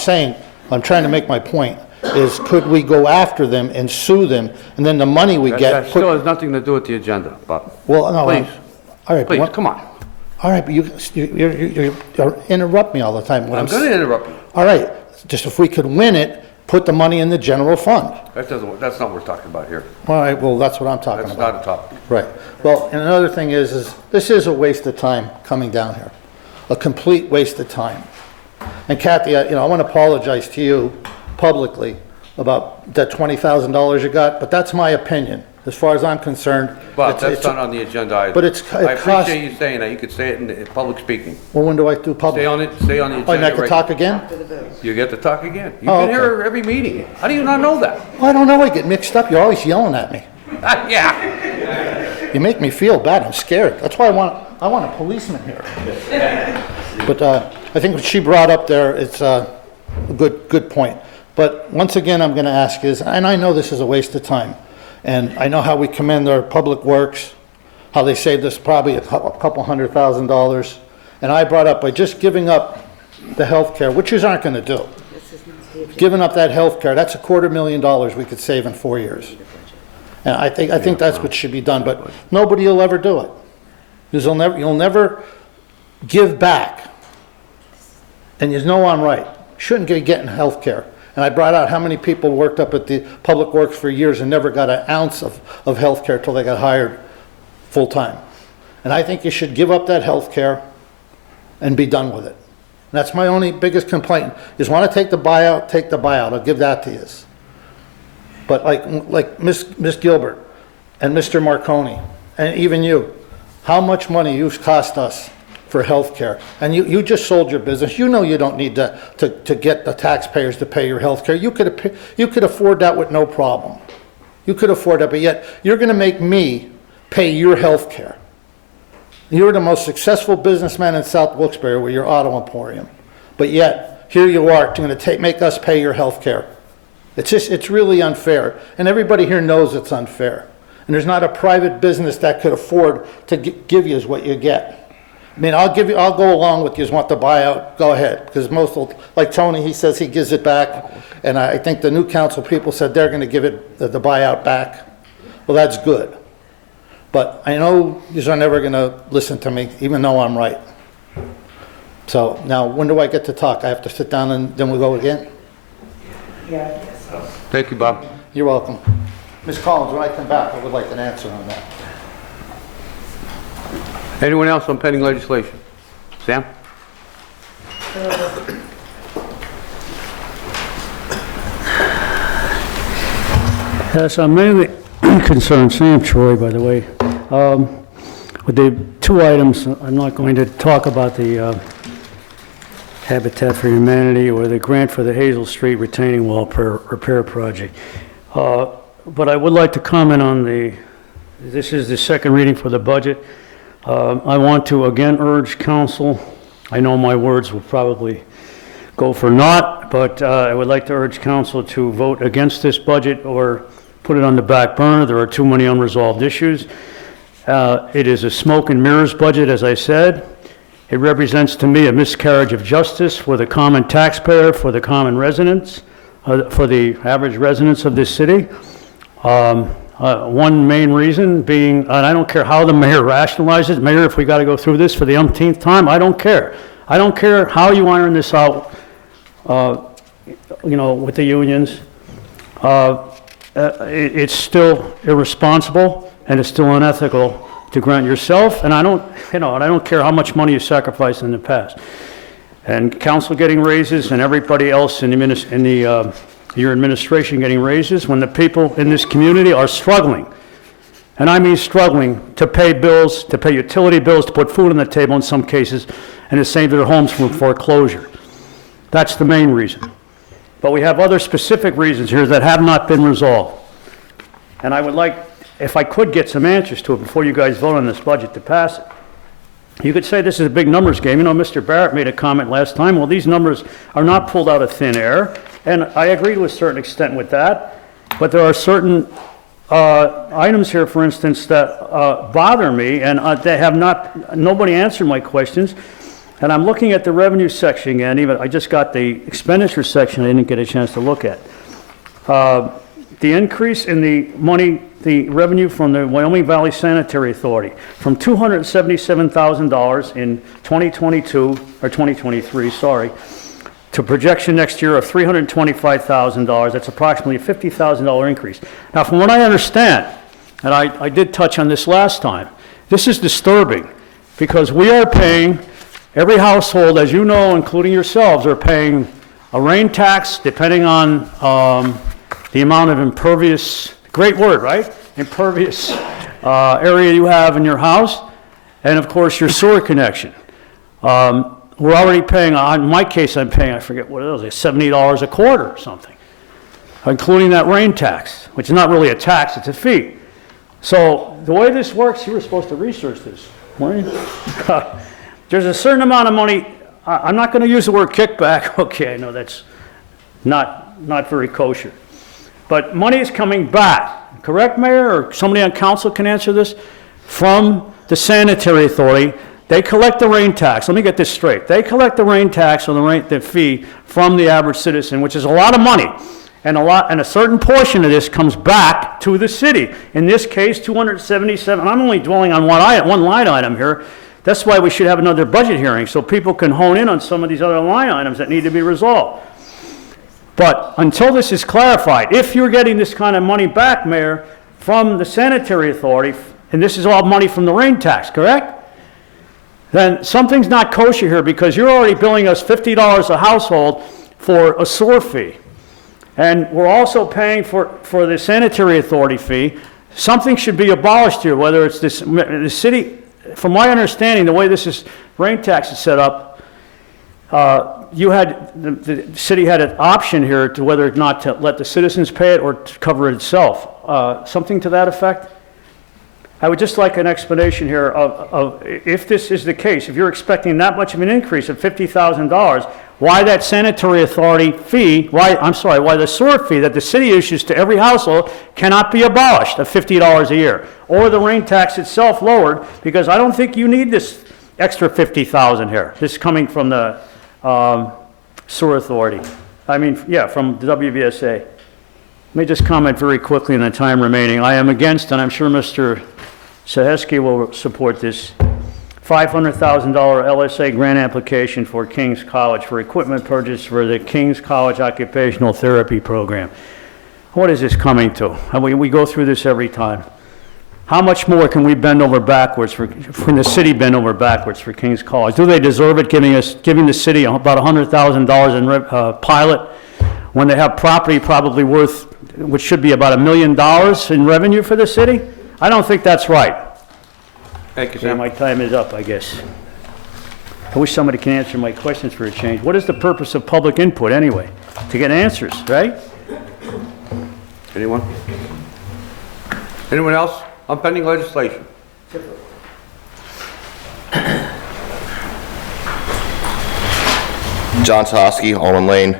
trying to make my point, is could we go after them and sue them, and then the money we get... That still has nothing to do with the agenda, Bob. Well, no. Please. All right, Please, come on. All right, but you interrupt me all the time. I'm going to interrupt you. All right, just if we could win it, put the money in the general fund. That's not what we're talking about here. All right, well, that's what I'm talking That's about. not a topic. Right. Well, and another thing is this is a waste of time coming down here. A complete waste of time. And Kathy, I want to apologize to you publicly about that $20,000 you got, but that's my opinion. As far as I'm concerned. But that's not on the agenda item. But I appreciate you saying that. You could say it in public speaking. Well, when do I do public? Stay on the agenda. Oh, and I can right talk now. again? You get to talk again. You've Oh, been here every meeting. How do you not know that? Well, I don't know. I get mixed up. You're always yelling at me. Yeah. You make me feel bad. I'm scared. That's why I want a policeman here. But I think what she brought up there is a good point. But once again, I'm going to ask is, and I know this is a waste of time, and I know how we commend our public works, how they saved us probably a couple $100,000. And I brought up by just giving up the health care, which you aren't going to do. Giving up that health care, that's $250,000 we could save in 4 years. And I think that's what should be done, but nobody will ever do it. Because you'll never give back. And you know I'm right. Shouldn't be getting health care. And I brought out how many people worked up at the Public Works for years and never got an ounce of health care till they got hired full-time. And I think you should give up that health care and be done with it. that's my only biggest complaint, is want to take the buyout, take the buyout, I'll give that to you. But like Miss Gilbert and Mr. Marconi, and even you, how much money you've cost us for health care? And you just sold your business. You know you don't need to get the taxpayers to pay your health care. You could afford that with no problem. You could afford that, but yet you're going to make me pay your health care. You're the most successful businessman in South Wilkes-Barre with your auto emporium. But yet, here you are going to make us pay your health care. It's really unfair. And everybody here knows it's unfair. And there's not a private business that could afford to give you what you get. I mean, I'll go along with you. Want the buyout, go ahead. Because like Tony, he says he gives it back. And I think the new council people said they're going to give it the buyout back. Well, that's good. But I know you are never going to listen to me, even though I'm right. So now, when do I get to talk? I have to sit down and then we'll go again? Yeah. Thank you, Bob. You're welcome. Ms. Collins, when I come back, I would like an answer on that. Anyone else on pending legislation? Sam? Yes, I'm mainly concerned, Sam Troy, by the way, with the two items. I'm not going to talk about the Habitat for Humanity or the grant for the Hazel Street retaining wall repair project. But I would like to comment on this is the second reading for the budget. I want to again urge council, I know my words will probably go for naught, but I would like to urge council to vote against this budget or put it on the back burner. There are too many unresolved issues. It is a smoke and mirrors budget, as I said. It represents to me a miscarriage of justice for the common taxpayer, for the common residents, for the average residents of this city. One main reason being, and I don't care how the mayor rationalizes, Mayor, if we got to go through this for the umpteenth time, I don't care. I don't care how you iron this out, with the unions. It's still irresponsible and it's still unethical to grant yourself, and I don't care how much money you sacrificed in the past. And council getting raises and everybody else in your administration getting raises when the people in this community are struggling. And I mean struggling to pay bills, to pay utility bills, to put food on the table in some cases, and to save their homes from foreclosure. That's the main reason. But we have other specific reasons here that have not been resolved. And I would like, if I could get some answers to it before you guys vote on this budget to pass it. You could say this is a big numbers game. Mr. Barrett made a comment last time, well, these numbers are not pulled out of thin air. And I agree to a certain extent with that. But there are certain items here, for instance, that bother me, and they have nobody answered my questions. And I'm looking at the revenue section again. I just got the expenditure section I didn't get a chance to look at. The increase in the revenue from the Wyoming Valley Sanitary Authority from $277,000 in 2023, to projection next year of $325,000. That's approximately a $50,000 increase. Now, from what I understand, and I did touch on this last time, this is disturbing because we are paying, every household, as you know, including yourselves, are paying a rain tax depending on the amount of impervious, great word, right? Impervious area you have in your house, and of course your sewer connection. We're already paying, in my case I'm paying, I forget what it is, like $70 a quarter or something, including that rain tax, which is not really a tax, it's a fee. So the way this works, you were supposed to research this, weren't you? There's a certain amount of money, I'm not going to use the word kickback, okay, I know that's not very kosher. But money is coming back, correct, Mayor? Or somebody on council can answer this? From the sanitary authority. They collect the rain tax. Let me get this straight. They collect the rain tax or the fee from the average citizen, which is a lot of money. And a certain portion of this comes back to the city. In this case, 277. I'm only dwelling on one line item here. That's why we should have another budget hearing so people can hone in on some of these other line items that need to be resolved. But until this is clarified, if you're getting this kind of money back, Mayor, from the sanitary authority, and this is all money from the rain tax, correct? then something's not kosher here, because you're already billing us $50 a household for a sewer fee. And we're also paying for the sanitary authority fee. Something should be abolished here, whether it's this, the city, from my understanding, the way this is, rain tax is set up, you had, the city had an option here to whether or not to let the citizens pay it or to cover it itself. Something to that effect? I would just like an explanation here of if this is the case, if you're expecting that much of an increase of $50,000, why that sanitary authority fee, why the sewer fee that the city issues to every household cannot be abolished of $50 a year, or the rain tax itself lowered, because I don't think you need this extra $50,000 here. This is coming from the sewer authority. I mean, yeah, from the WVSA. Let me just comment very quickly in the time remaining. I am against, and I'm sure Mr. Saheski will support this, $500,000 LSA grant application for King's College for equipment purchase for the King's College Occupational Therapy Program. What is this coming to? We go through this every time. How much more can we bend over backwards can the city bend over backwards for King's College? Do they deserve it, giving the city about $100,000 in pilot when they have property probably worth, which should be about $1 million in revenue for the city? I don't think that's right. Thank you, Yeah, Sam. my time is up, I guess. I wish somebody can answer my questions for a change. What is the purpose of public input anyway? To get answers, right? Anyone? Anyone else on pending legislation? John Toski, Almond Lane.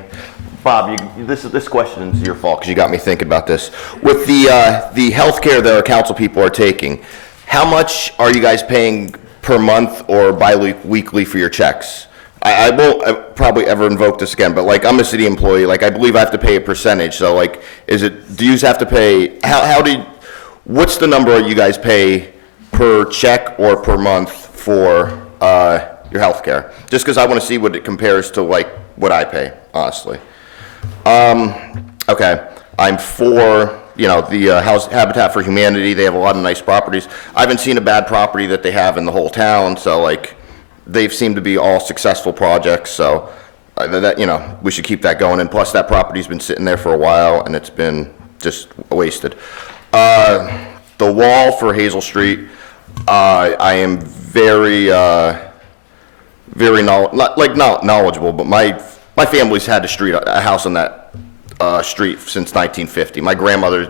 Bob, this question is your fault because you got me thinking about this. With the health care that our council people are taking, how much are you guys paying per month or bi-weekly for your checks? I won't probably ever invoke this again, but like I'm a city employee, like I believe I have to pay a percentage. So like, do you have to pay, what's the number you guys pay per check or per month for your health care? Just because I want to see what it compares to like what I pay, honestly. Okay, I'm for, the Habitat for Humanity. They have a lot of nice properties. I haven't seen a bad property that they have in the whole town, so like, they've seemed to be all successful projects, so we should keep that going. And plus, that property's been sitting there for a while, and it's been just wasted. The wall for Hazel Street, I am very knowledgeable, but my family's had a house on that street since 1950. My grandmother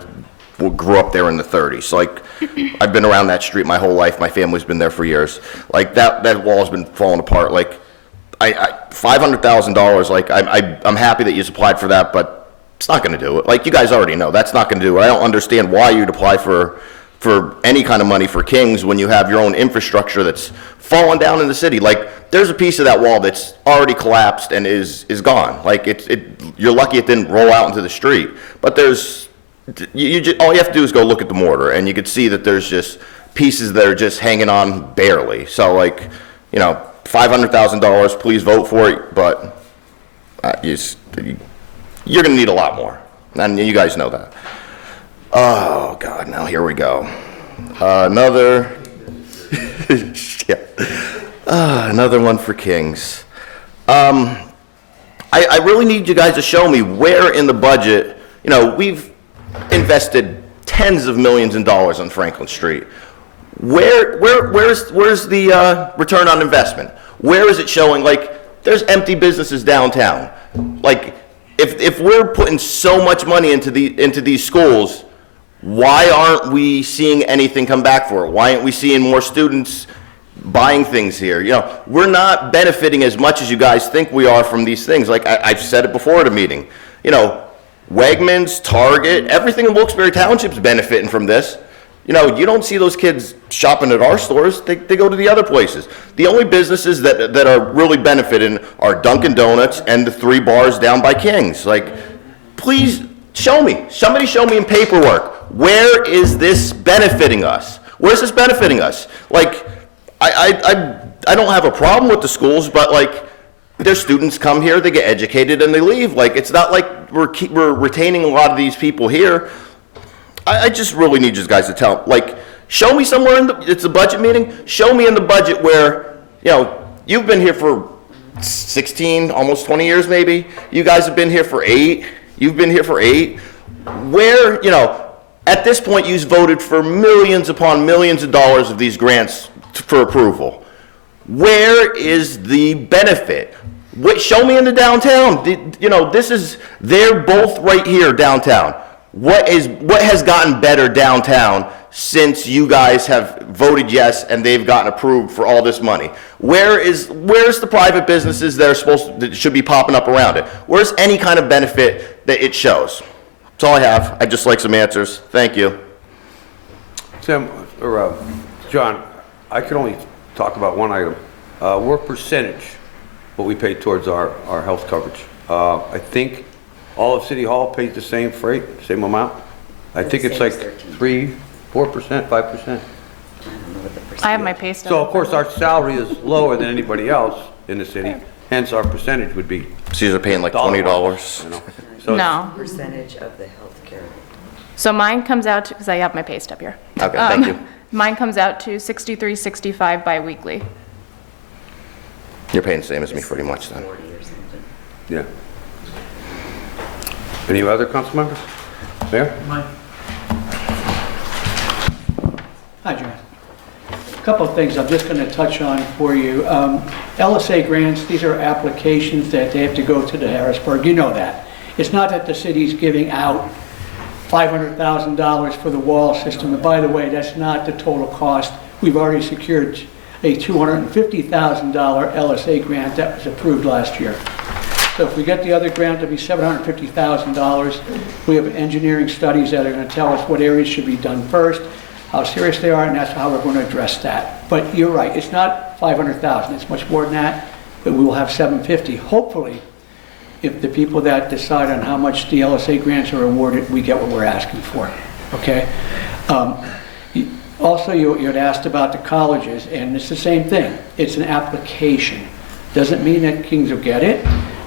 grew up there in the 30s. So like, I've been around that street my whole life. My family's been there for years. Like that wall's been falling apart. Like, $500,000. Like, I'm happy that you applied for that, but it's not going to do it. Like, you guys already know that's not going to do it. I don't understand why you'd apply for any kind of money for Kings when you have your own infrastructure that's falling down in the city. Like, there's a piece of that wall that's already collapsed and is gone. Like, you're lucky it didn't roll out into the street. But there's, all you have to do is go look at the mortar, and you can see that there's just pieces that are just hanging on barely. So like, $500,000, please vote for it, but you're gonna need a lot more, and you guys know that. Oh God, now here we go. Another one for Kings. I really need you guys to show me where in the budget, we've invested tens of millions in dollars on Franklin Street. Where's the return on investment? Where is it showing? Like, there's empty businesses downtown. Like, if we're putting so much money into these schools, why aren't we seeing anything come back for it? Why aren't we seeing more students buying things here? We're not benefiting as much as you guys think we are from these things. Like I've said it before at a meeting. Wegmans, Target, everything in Wilkes-Barre Township's benefiting from this. You don't see those kids shopping at our stores. They go to the other places. The only businesses that are really benefiting are Dunkin' Donuts and the 3 bars down by King's. Like, please show me. Somebody show me in paperwork. Where is this benefiting us? Where's this benefiting us? Like, I don't have a problem with the schools, but like, their students come here, they get educated, and they leave. Like, it's not like we're retaining a lot of these people here. I just really need you guys to show me somewhere it's a budget meeting, show me in the budget where, you know, you've been here for 16, almost 20 years maybe. You guys have been here for 8. You've been here for 8. Where, you know, at this point, you've voted for millions upon millions of dollars of these grants for approval. Where is the benefit? Show me in the downtown. You know, they're both right here downtown. What has gotten better downtown since you guys have voted yes and they've gotten approved for all this money? Where's the private businesses that should be popping up around it? Where's any kind of benefit that it shows? That's all I have. I'd just like some answers. Thank you. Tim, or John, I can only talk about one item. What percentage what we pay towards our health coverage? I think all of City Hall pays the same freight, same amount. I think it's like 3%, 4%, 5%. I have my pay stub. So of course our salary is lower than anybody else in the city, hence our percentage would be. So you're paying like $20. You know? So No. Percentage of the healthcare. So mine comes out to, because I have my pay stub here. Okay, thank you. Mine comes out to $63.65 biweekly. You're paying the same as me pretty much then. 40 or something. Yeah. Any other council members? Mayor? Hi, John. A couple of things I'm just going to touch on for you. LSA grants, these are applications that they have to go to the Harrisburg. You know that. It's not that the city's giving out $500,000 for the wall system. And by the way, that's not the total cost. We've already secured a $250,000 LSA grant that was approved last year. So if we get the other grant, it'll be $750,000. We have engineering studies that are going to tell us what areas should be done first, how serious they are, and that's how we're going to address that. But you're right, it's not $500,000, it's much more than that, but we will have $750,000. Hopefully, if the people that decide on how much the LSA grants are awarded, we get what we're asking for, okay? Also, you had asked about the colleges, and it's the same thing. It's an application. Doesn't mean that Kings will get it,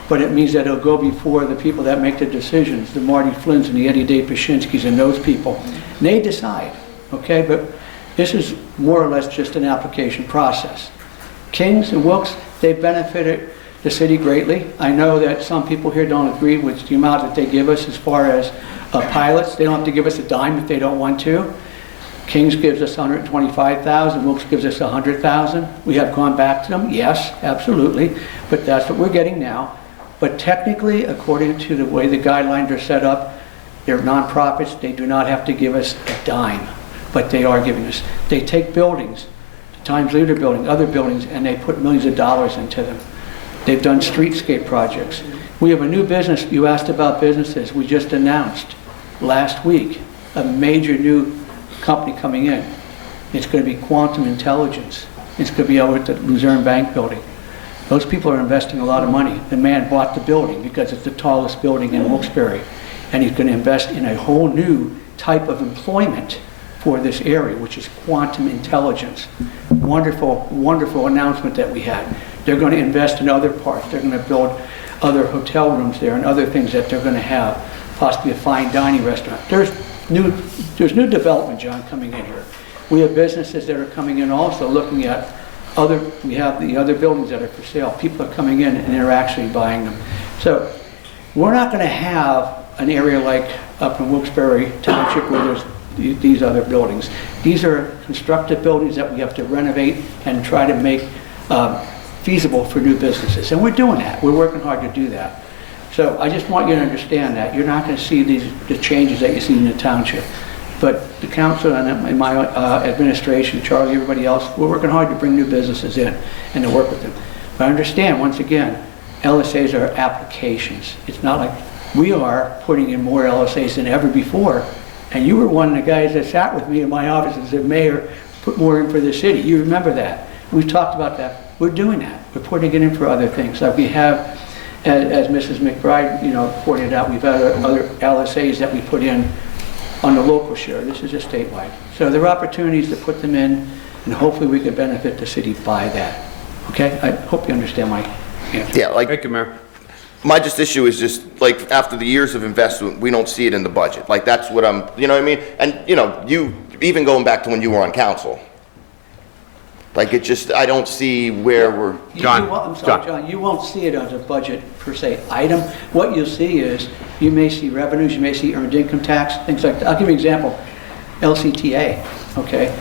but it means that it'll go before the people that make the decisions, the Marty Flynn's and the Eddie Day Pashinskis and those people. And they decide, okay? But this is more or less just an application process. Kings and Wilkes, they've benefited the city greatly. I know that some people here don't agree with the amount that they give us as far as pilots. They don't have to give us a dime if they don't want to. Kings gives us $125,000, Wilkes gives us $100,000. We have gone back to them, yes, absolutely, but that's what we're getting now. But technically, according to the way the guidelines are set up, they're nonprofits, they do not have to give us a dime, but they are giving us. They take buildings, the Times Leader building, other buildings, and they put millions of dollars into them. They've done streetscape projects. We have a new business, you asked about businesses, we just announced last week a major new company coming in. It's going to be Quantum Intelligence. It's going to be over at the Luzerne Bank building. Those people are investing a lot of money. The man bought the building because it's the tallest building in Wilkes-Barre, and he's going to invest in a whole new type of employment for this area, which is Quantum Intelligence. Wonderful, wonderful announcement that we had. They're going to invest in other parts. They're going to build other hotel rooms there and other things that they're going to have, possibly a fine dining restaurant. There's new development, John, coming in here. We have businesses that are coming in also looking at we have the other buildings that are for sale. People are coming in and they're actually buying them. So we're not going to have an area like up in Wilkes-Barre Township where there's these other buildings. These are constructed buildings that we have to renovate and try to make feasible for new businesses. And we're doing that. We're working hard to do that. So I just want you to understand that. You're not going to see the changes that you see in the township. But the council and my administration, Charlie, everybody else, we're working hard to bring new businesses in and to work with them. But understand, once again, LSAs are applications. It's not like we are putting in more LSAs than ever before. And you were one of the guys that sat with me in my office and said, Mayor, put more in for the city. You remember that. We've talked about that. We're doing that. We're putting it in for other things. Like we have, as Mrs. McBride, pointed out, we've had other LSAs that we put in on the local share. This is just statewide. So there are opportunities to put them in, and hopefully we can benefit the city by that. Okay? I hope you understand my answer. Yeah, Thank you, Mayor. my just issue is just, like, after the years of investment, we don't see it in the budget. Like, that's what you know what I mean? And, you even going back to when you were on council, Like, it just, I don't see where we're. I'm sorry, John, you won't see it as a budget per se item. What you'll see is, you may see revenues, you may see earned income tax, things like that. I'll give you an example. LCTA, okay?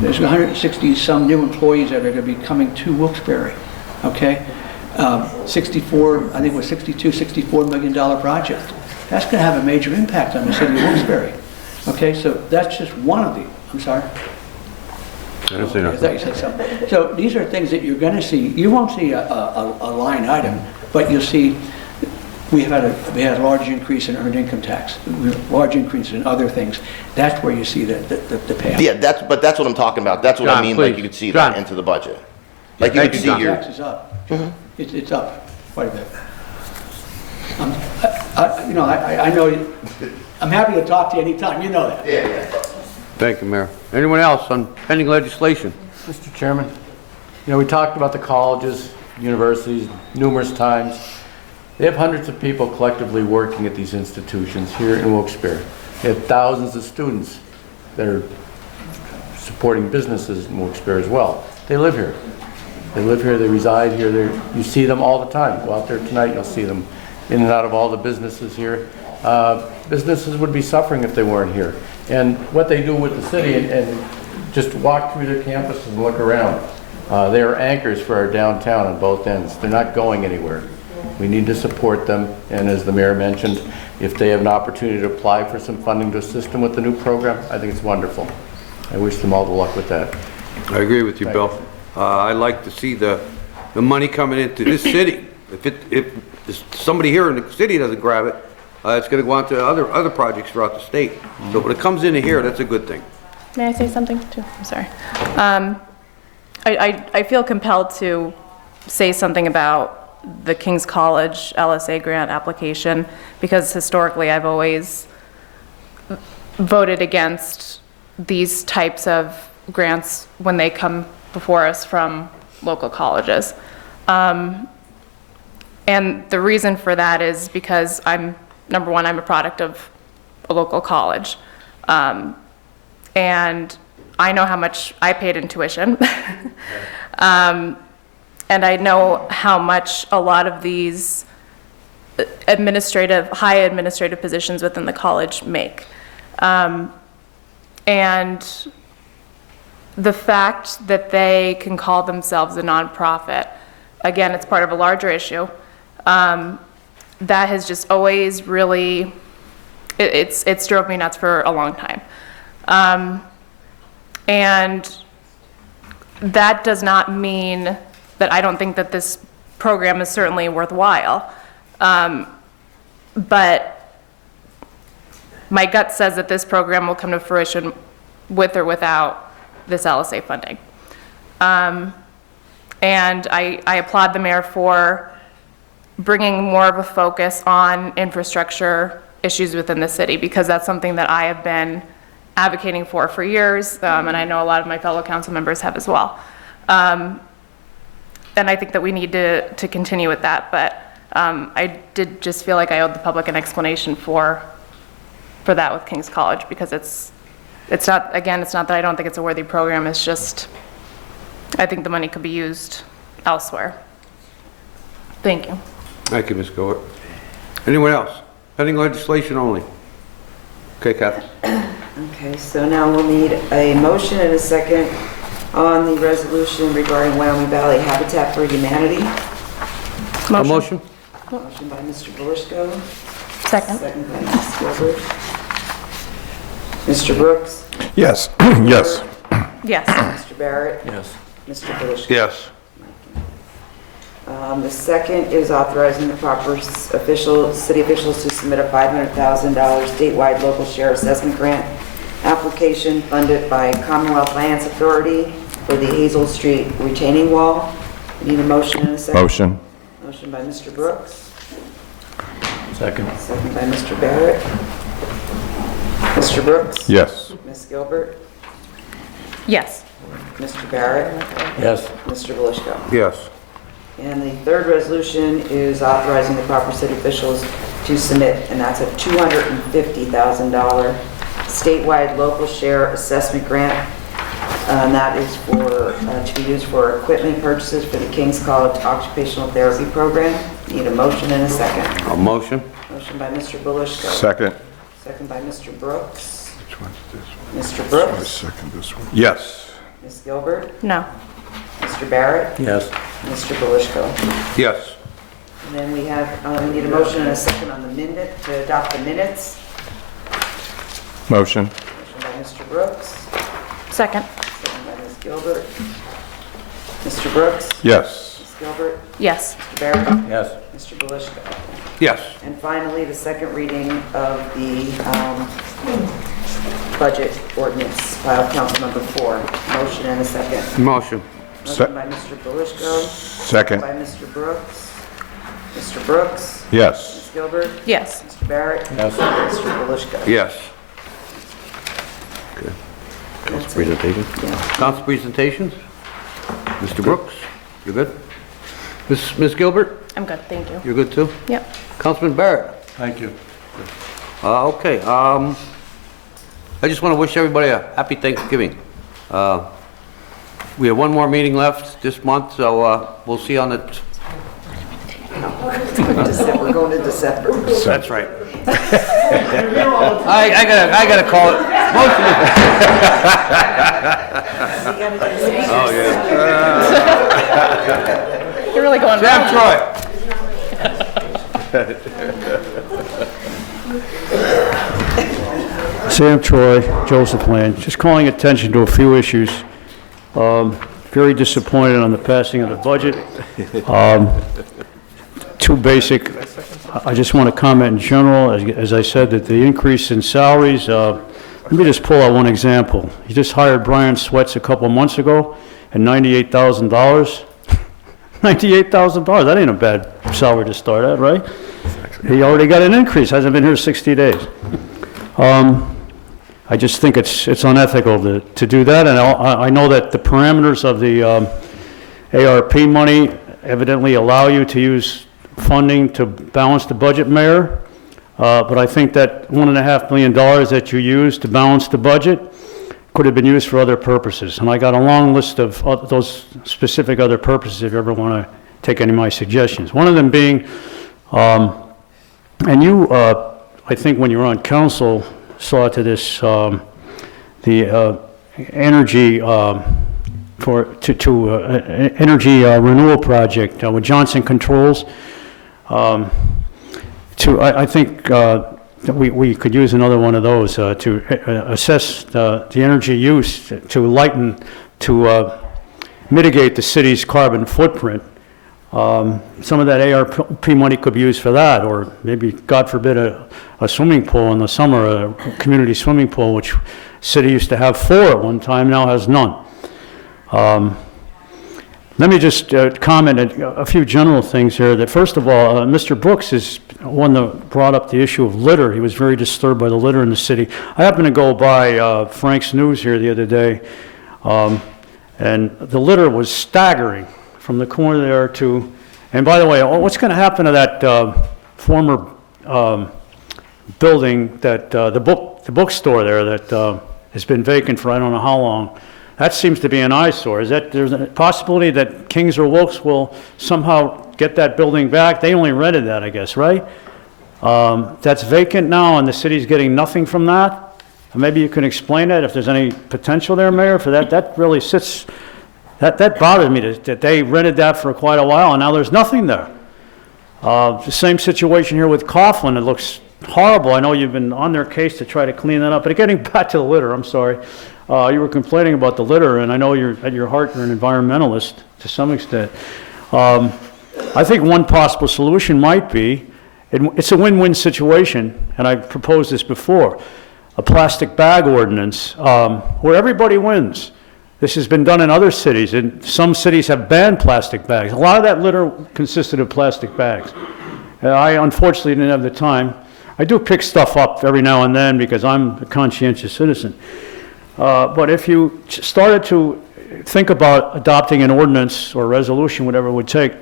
There's 160 some new employees that are going to be coming to Wilkes-Barre, okay? 64, I think it was $64 million project. That's going to have a major impact on the city of Wilkes-Barre. Okay, so that's just one of the, I'm sorry? I didn't say I thought you said so. So these are things that you're going to see. You won't see a line item, but you'll see we had a large increase in earned income tax, large increase in other things. That's where you see the payoff. Yeah, but that's what I'm talking about. That's what I mean, like, you could see that into the budget. Like, you could see your. Tax is up. It's up quite a bit. I know, I'm happy to talk to you anytime, you know that. Yeah. Thank you, Mayor. Anyone else on pending legislation? Mr. Chairman, we talked about the colleges, universities numerous times. They have hundreds of people collectively working at these institutions here in Wilkes-Barre. They have thousands of students that are supporting businesses in Wilkes-Barre as well. They live here. They live here, they reside here. You see them all the time. Go out there tonight, you'll see them in and out of all the businesses here. Businesses would be suffering if they weren't here. And what they do with the city, and just walk through their campuses and look around. They are anchors for our downtown on both ends. They're not going anywhere. We need to support them, and as the mayor mentioned, if they have an opportunity to apply for some funding to assist them with the new program, I think it's wonderful. I wish them all the luck with that. I agree with you, Bill. I like to see the money coming into this city. If somebody here in the city doesn't grab it, it's going to go on to other projects throughout the state. So when it comes into here, that's a good thing. May I say something too? I'm sorry. I feel compelled to say something about the King's College LSA grant application, because historically I've always voted against these types of grants when they come before us from local colleges. And the reason for that is because number one, I'm a product of a local college. And I know how much I paid in tuition. And I know how much a lot of these high administrative positions within the college make. And the fact that they can call themselves a nonprofit, again, it's part of a larger issue, that has just always really, it's drove me nuts for a long time. And that does not mean that I don't think that this program is certainly worthwhile. But my gut says that this program will come to fruition with or without this LSA funding. And I applaud the mayor for bringing more of a focus on infrastructure issues within the city, because that's something that I have been advocating for years, and I know a lot of my fellow council members have as well. And I think that we need to continue with that, but I did just feel like I owed the public an explanation for that with King's College, because it's not that I don't think it's a worthy program, it's just, I think the money could be used elsewhere. Thank you. Thank you, Ms. Gilbert. Anyone else? Pending legislation only. Okay, Kathy. Okay, so now we'll need a motion and a second on the resolution regarding Wyoming Valley Habitat for Humanity. A motion? Motion by Mr. Belishko. Second. Second by Ms. Gilbert. Mr. Brooks. Yes. Yes. Yes. Mr. Barrett. Yes. Mr. Belishko. Yes. The second is authorizing the proper city officials to submit a $500,000 statewide local share assessment grant application funded by Commonwealth Lands Authority for the Hazel Street retaining wall. Need a motion and a second? Motion. Motion by Mr. Brooks. Second. Second by Mr. Barrett. Mr. Brooks? Yes. Ms. Gilbert? Yes. Mr. Barrett? Yes. Mr. Belishko? Yes. And the third resolution is authorizing the proper city officials to submit, and that's a $250,000 statewide local share assessment grant And that is to be used for equipment purchases for the King's College Occupational Therapy Program. Need a motion and a second. A motion? Motion by Mr. Belushko. Second. Second by Mr. Brooks. Which one's this one? Mr. Brooks. Second this one. Yes. Ms. Gilbert. No. Mr. Barrett. Yes. Mr. Belushko. Yes. And then we need a motion and a second on the minute, to adopt the minutes. Motion. Motion by Mr. Brooks. Second. Second by Ms. Gilbert. Mr. Brooks. Yes. Ms. Gilbert. Yes. Mr. Barrett. Yes. Mr. Belushko. Yes. And finally, the second reading of the budget ordinance, file council number 4. Motion and a second. Motion. Motion by Mr. Belushko. Second. By Mr. Brooks. Mr. Brooks. Yes. Ms. Gilbert. Yes. Mr. Barrett. Yes. Mr. Belushko. Yes. Okay. Council presentation? Council presentations? Mr. Brooks, you good? Ms. Gilbert, I'm good, thank you. you're good too? Yep. Councilman Barrett? Thank you. Okay, I just want to wish everybody a happy Thanksgiving. We have one more meeting left this month, so we'll see on the... We're going to December. That's right. I gotta call it. Oh, yeah. You're really going Sam Troy. Sam Troy, Joseph Land, just calling attention to a few issues. Very disappointed on the passing of the budget. Too basic. I just want to comment in general, as I said, that the increase in salaries, let me just pull out one example. You just hired Brian Sweats a couple of months ago at $98,000. $98,000, that ain't a bad salary to start at, right? He already got an increase, hasn't been here 60 days. I just think it's unethical to do that, and I know that the parameters of the ARP money evidently allow you to use funding to balance the budget, Mayor, but I think that $1.5 million that you used to balance the budget could have been used for other purposes, and I got a long list of those specific other purposes if you ever want to take any of my suggestions. One of them being, and you, I think when you were on council, saw to this, the energy energy renewal project with Johnson Controls. I think that we could use another one of those to assess the energy use to mitigate the city's carbon footprint. Some of that ARP money could be used for that, or maybe, God forbid, a swimming pool in the summer, a community swimming pool, which city used to have 4 at one time, now has none. Let me just comment on a few general things here. That first of all, Mr. Brooks is one that brought up the issue of litter. He was very disturbed by the litter in the city. I happened to go by Frank's News here the other day, and the litter was staggering from the corner there to, and by the way, what's going to happen to that former building, that the bookstore there that has been vacant for I don't know how long? That seems to be an eyesore. There's a possibility that Kings or Wilkes will somehow get that building back? They only rented that, I guess, right? That's vacant now, and the city's getting nothing from that? Maybe you can explain that, if there's any potential there, Mayor, for that. That really sits, that bothered me, that they rented that for quite a while, and now there's nothing there. The same situation here with Coughlin. It looks horrible. I know you've been on their case to try to clean that up, but getting back to the litter, I'm sorry. You were complaining about the litter, and I know at your heart you're an environmentalist to some extent. I think one possible solution might be, it's a win-win situation, and I proposed this before, a plastic bag ordinance where everybody wins. This has been done in other cities, and some cities have banned plastic bags. A lot of that litter consisted of plastic bags. I unfortunately didn't have the time. I do pick stuff up every now and then because I'm a conscientious citizen. But if you started to think about adopting an ordinance or resolution, whatever it would take,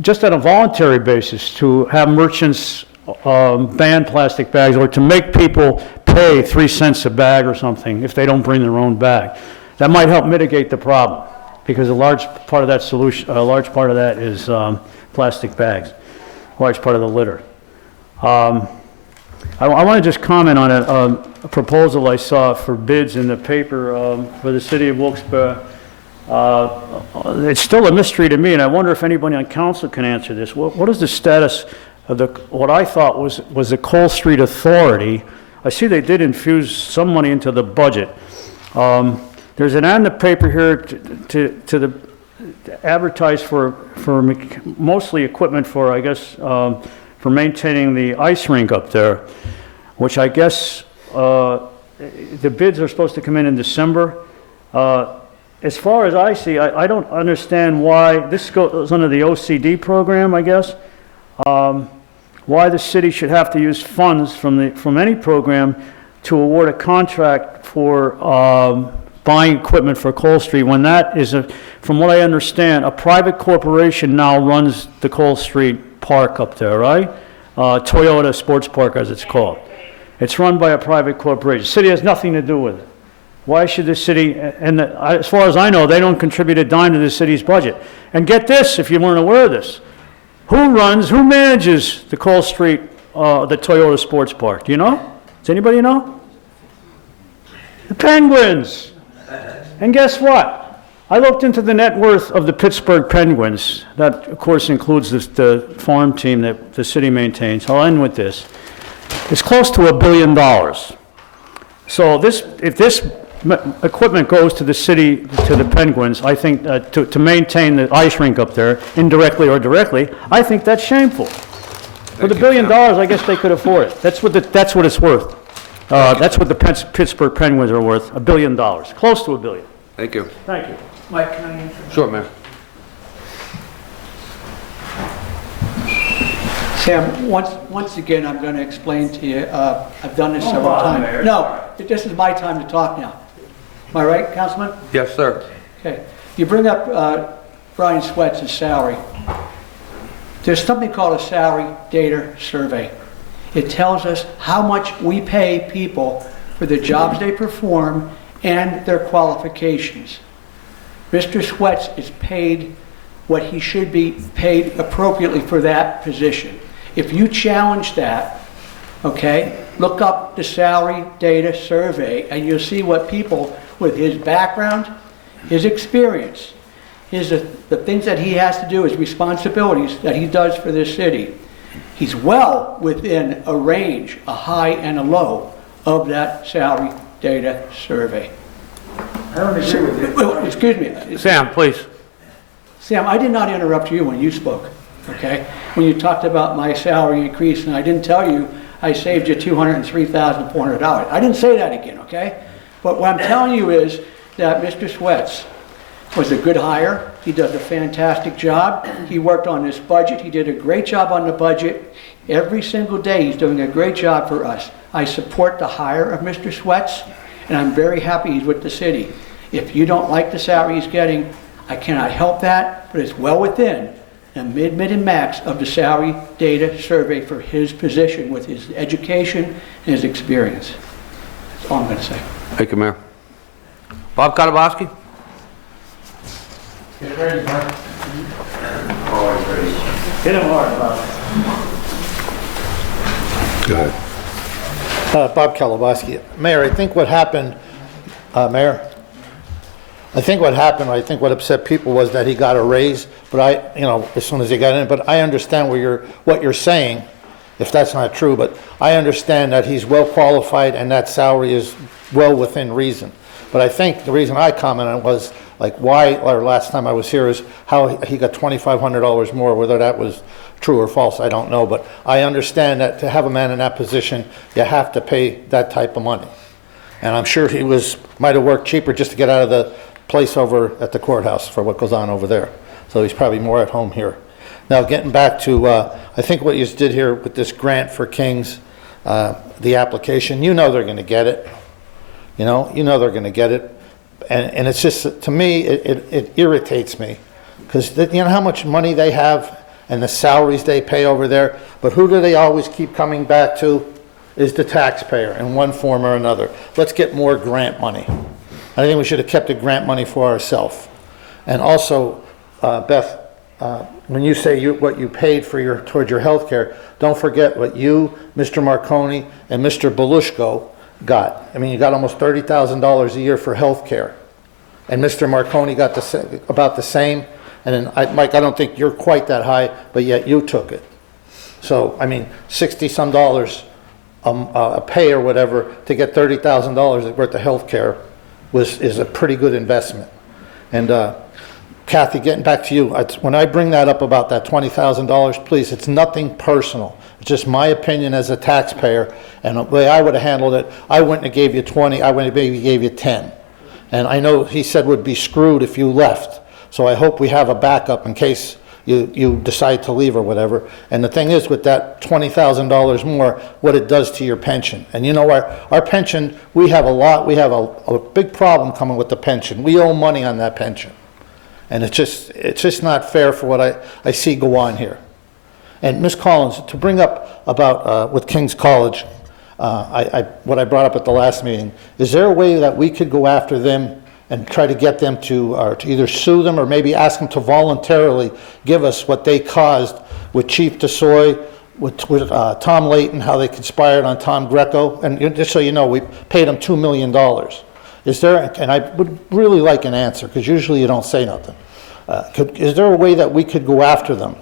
just on a voluntary basis to have merchants ban plastic bags, or to make people pay 3 cents a bag or something if they don't bring their own bag. That might help mitigate the problem, because a large part of that solution, a large part of that is plastic bags, a large part of the litter. I want to just comment on a proposal I saw for bids in the paper for the city of Wilkes-Barre. It's still a mystery to me, and I wonder if anybody on council can answer this. What is the status of what I thought was the Cole Street Authority? I see they did infuse some money into the budget. There's an ad in the paper here to advertise for mostly equipment for, I guess, for maintaining the ice rink up there, which I guess the bids are supposed to come in December. As far as I see, I don't understand why, this goes under the OCD program, I guess, why the city should have to use funds from any program to award a contract for buying equipment for Cole Street, when that is, from what I understand, a private corporation now runs the Cole Street Park up there, right? Toyota Sports Park, as it's called. It's run by a private corporation. The city has nothing to do with it. Why should the city, and as far as I know, they don't contribute a dime to the city's budget. And get this, if you weren't aware of this, who manages the Cole Street, the Toyota Sports Park? Do you know? Does anybody know? The Penguins. And guess what? I looked into the net worth of the Pittsburgh Penguins. That, of course, includes the farm team that the city maintains. I'll end with this. It's close to $1 billion. So if this equipment goes to the city, to the Penguins, I think to maintain the ice rink up there, indirectly or directly, I think that's shameful. With $1 billion, I guess they could afford it. That's what it's worth. That's what the Pittsburgh Penguins are worth, $1 billion, close to $1 billion. Thank you. Thank you. Mike, can I answer? Sure, Mayor. Sam, once again, I'm going to explain to you, I've done this several times. No, this is my time to talk now. Am I right, Councilman? Yes, sir. Okay. You bring up Brian Sweats' salary. There's something called a salary data survey. It tells us how much we pay people for the jobs they perform and their qualifications. Mr. Sweats is paid what he should be paid appropriately for that position. If you challenge that, okay, look up the salary data survey and you'll see what people with his background, his experience, the things that he has to do, his responsibilities that he does for this city. He's well within a range, a high and a low, of that salary data survey. I don't agree with you. Well, excuse me. Sam, please. Sam, I did not interrupt you when you spoke, okay? When you talked about my salary increase, and I didn't tell you I saved you $203,400. I didn't say that again, okay? But what I'm telling you is that Mr. Sweats was a good hire. He does a fantastic job. He worked on this budget. He did a great job on the budget. Every single day he's doing a great job for us. I support the hire of Mr. Sweats, and I'm very happy he's with the city. If you don't like the salary he's getting, I cannot help that, but it's well within the mid and max of the salary data survey for his position with his education and his experience. That's all I'm going to say. Thank you, Mayor. Bob Katowski? Get ready, Mark. Always ready. Hit him hard, Bob. Go ahead. Bob Kalabowski. Mayor, I think what happened, Mayor, I think what happened, I think what upset people was that he got a raise, but as soon as he got in, but I understand what you're saying, if that's not true, but I understand that he's well qualified and that salary is well within reason. But I think the reason I commented was, like, why, or last time I was here, is how he got $2,500 more. Whether that was true or false, I don't know. But I understand that to have a man in that position, you have to pay that type of money. And I'm sure he might have worked cheaper just to get out of the place over at the courthouse for what goes on over there. So he's probably more at home here. Now, getting back to, I think what you did here with this grant for Kings, the application, they're going to get it. You know they're going to get it. And it's just, to me, it irritates me. Because you know how much money they have and the salaries they pay over there, but who do they always keep coming back to? is the taxpayer in one form or another. Let's get more grant money. I think we should have kept the grant money for ourselves. And also, Beth, when you say what you paid for towards your health care, don't forget what you, Mr. Marconi, and Mr. Belushko got. I mean, you got almost $30,000 a year for health care. And Mr. Marconi got about the same. And then, Mike, I don't think you're quite that high, but yet you took it. So, I mean, 60-some dollars a pay or whatever to get $30,000 worth of health care is a pretty good investment. And Kathy, getting back to you, when I bring that up about that $20,000, please, it's nothing personal. It's just my opinion as a taxpayer, and the way I would have handled it, I wouldn't have gave you 20, I would have maybe gave you 10. And I know he said would be screwed if you left. So I hope we have a backup in case you decide to leave or whatever. And the thing is, with that $20,000 more, what it does to your pension. And you know, our pension, we have a big problem coming with the pension. We owe money on that pension. And it's just not fair for what I see go on here. And Ms. Collins, to bring up about with King's College, what I brought up at the last meeting, is there a way that we could go after them and try to get them to either sue them or maybe ask them to voluntarily give us what they caused with Chief DeSoy, with Tom Layton, how they conspired on Tom Greco? And just so you know, we paid them $2 million. Is there, and I would really like an answer, because usually you don't say nothing. Is there a way that we could go after them?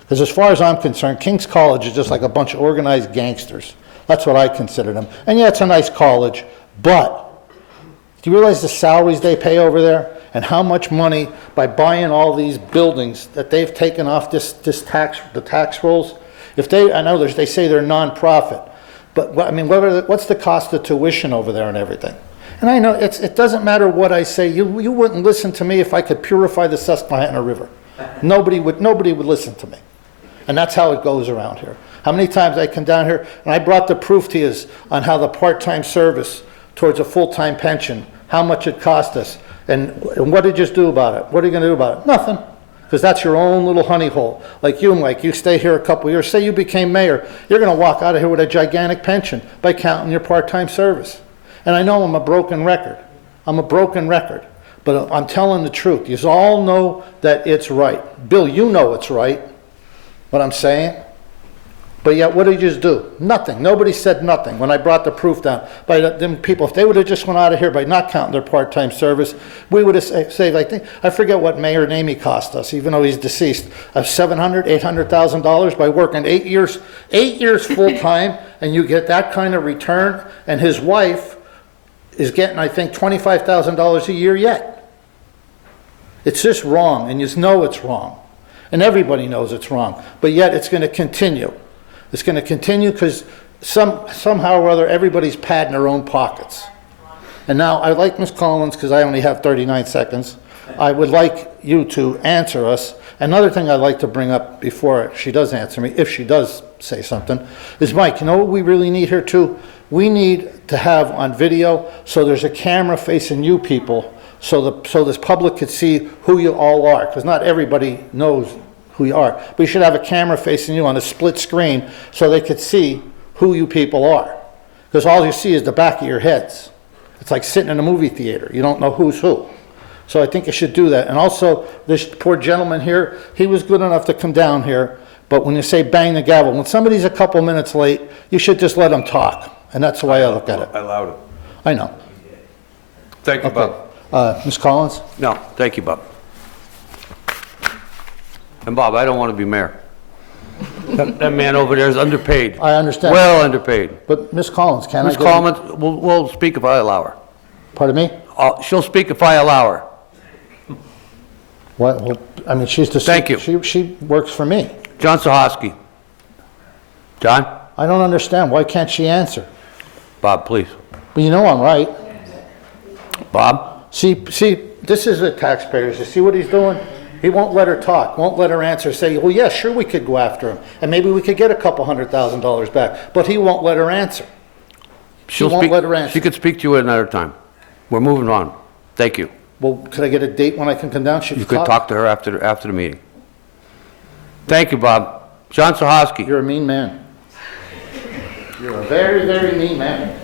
Because as far as I'm concerned, King's College is just like a bunch of organized gangsters. That's what I consider them. And yeah, it's a nice college, but do you realize the salaries they pay over there and how much money by buying all these buildings that they've taken off the tax rolls? I know they say they're non-profit, but I mean, what's the cost of tuition over there and everything? And I know it doesn't matter what I say. You wouldn't listen to me if I could purify the Susquehanna River. Nobody would listen to me. And that's how it goes around here. How many times I come down here and I brought the proof to you on how the part-time service towards a full-time pension, how much it cost us, and what did you do about it? What are you going to do about it? Nothing, because that's your own little honey hole. Like you, Mike, you stay here a couple of years, say you became mayor, you're going to walk out of here with a gigantic pension by counting your part-time service. And I know I'm a broken record. But I'm telling the truth. You all know that it's right. Bill, you know it's right, what I'm saying. But yet, what did you just do? Nothing. Nobody said nothing when I brought the proof down. By them people, if they would have just went out of here by not counting their part-time service, we would have saved, I forget what Mayor Namey cost us, even though he's deceased, of $700,000, $800,000 by working 8 years full-time, and you get that kind of return, and his wife is getting, I think, $25,000 a year yet. It's just wrong, and you know it's wrong. And everybody knows it's wrong, but yet it's going to continue. It's going to continue because somehow or other everybody's padding their own pockets. And now I like Ms. Collins, because I only have 39 seconds. I would like you to answer us. Another thing I'd like to bring up before she does answer me, if she does say something, is Mike, you know what we really need here too? We need to have on video, so there's a camera facing you people, so this public could see who you all are, because not everybody knows who you are. But you should have a camera facing you on a split screen so they could see who you people are. Because all you see is the back of your heads. It's like sitting in a movie theater. You don't know who's who. So I think you should do that. And also, this poor gentleman here, he was good enough to come down here, but when you say bang the gavel, when somebody's a couple minutes late, you should just let them talk. And that's the way I look at it. I allowed it. I know. Thank you, Okay. Bob. Ms. Collins? No, thank you, Bob. And Bob, I don't want to be mayor. That man over there is underpaid. I understand. Well underpaid. But Ms. Collins, can I Ms. get... Collins will speak if I allow her. Pardon me? She'll speak if I allow her. What? Well, I mean, she's the... Thank you. She works for me. John Sahoski. John? I don't understand. Why can't she answer? Bob, please. But you know I'm right. Bob? See, this is the taxpayers. You see what he's doing? He won't let her talk, won't let her answer, say, well, yeah, sure, we could go after him, and maybe we could get a couple $100,000 back, but he won't let her answer. He won't let her answer. She could speak to you at another time. We're moving on. Thank you. Well, could I get a date when I can come down? You could talk to her after the meeting. Thank you, Bob. John Sahoski. You're a mean man. You're a very, very mean man.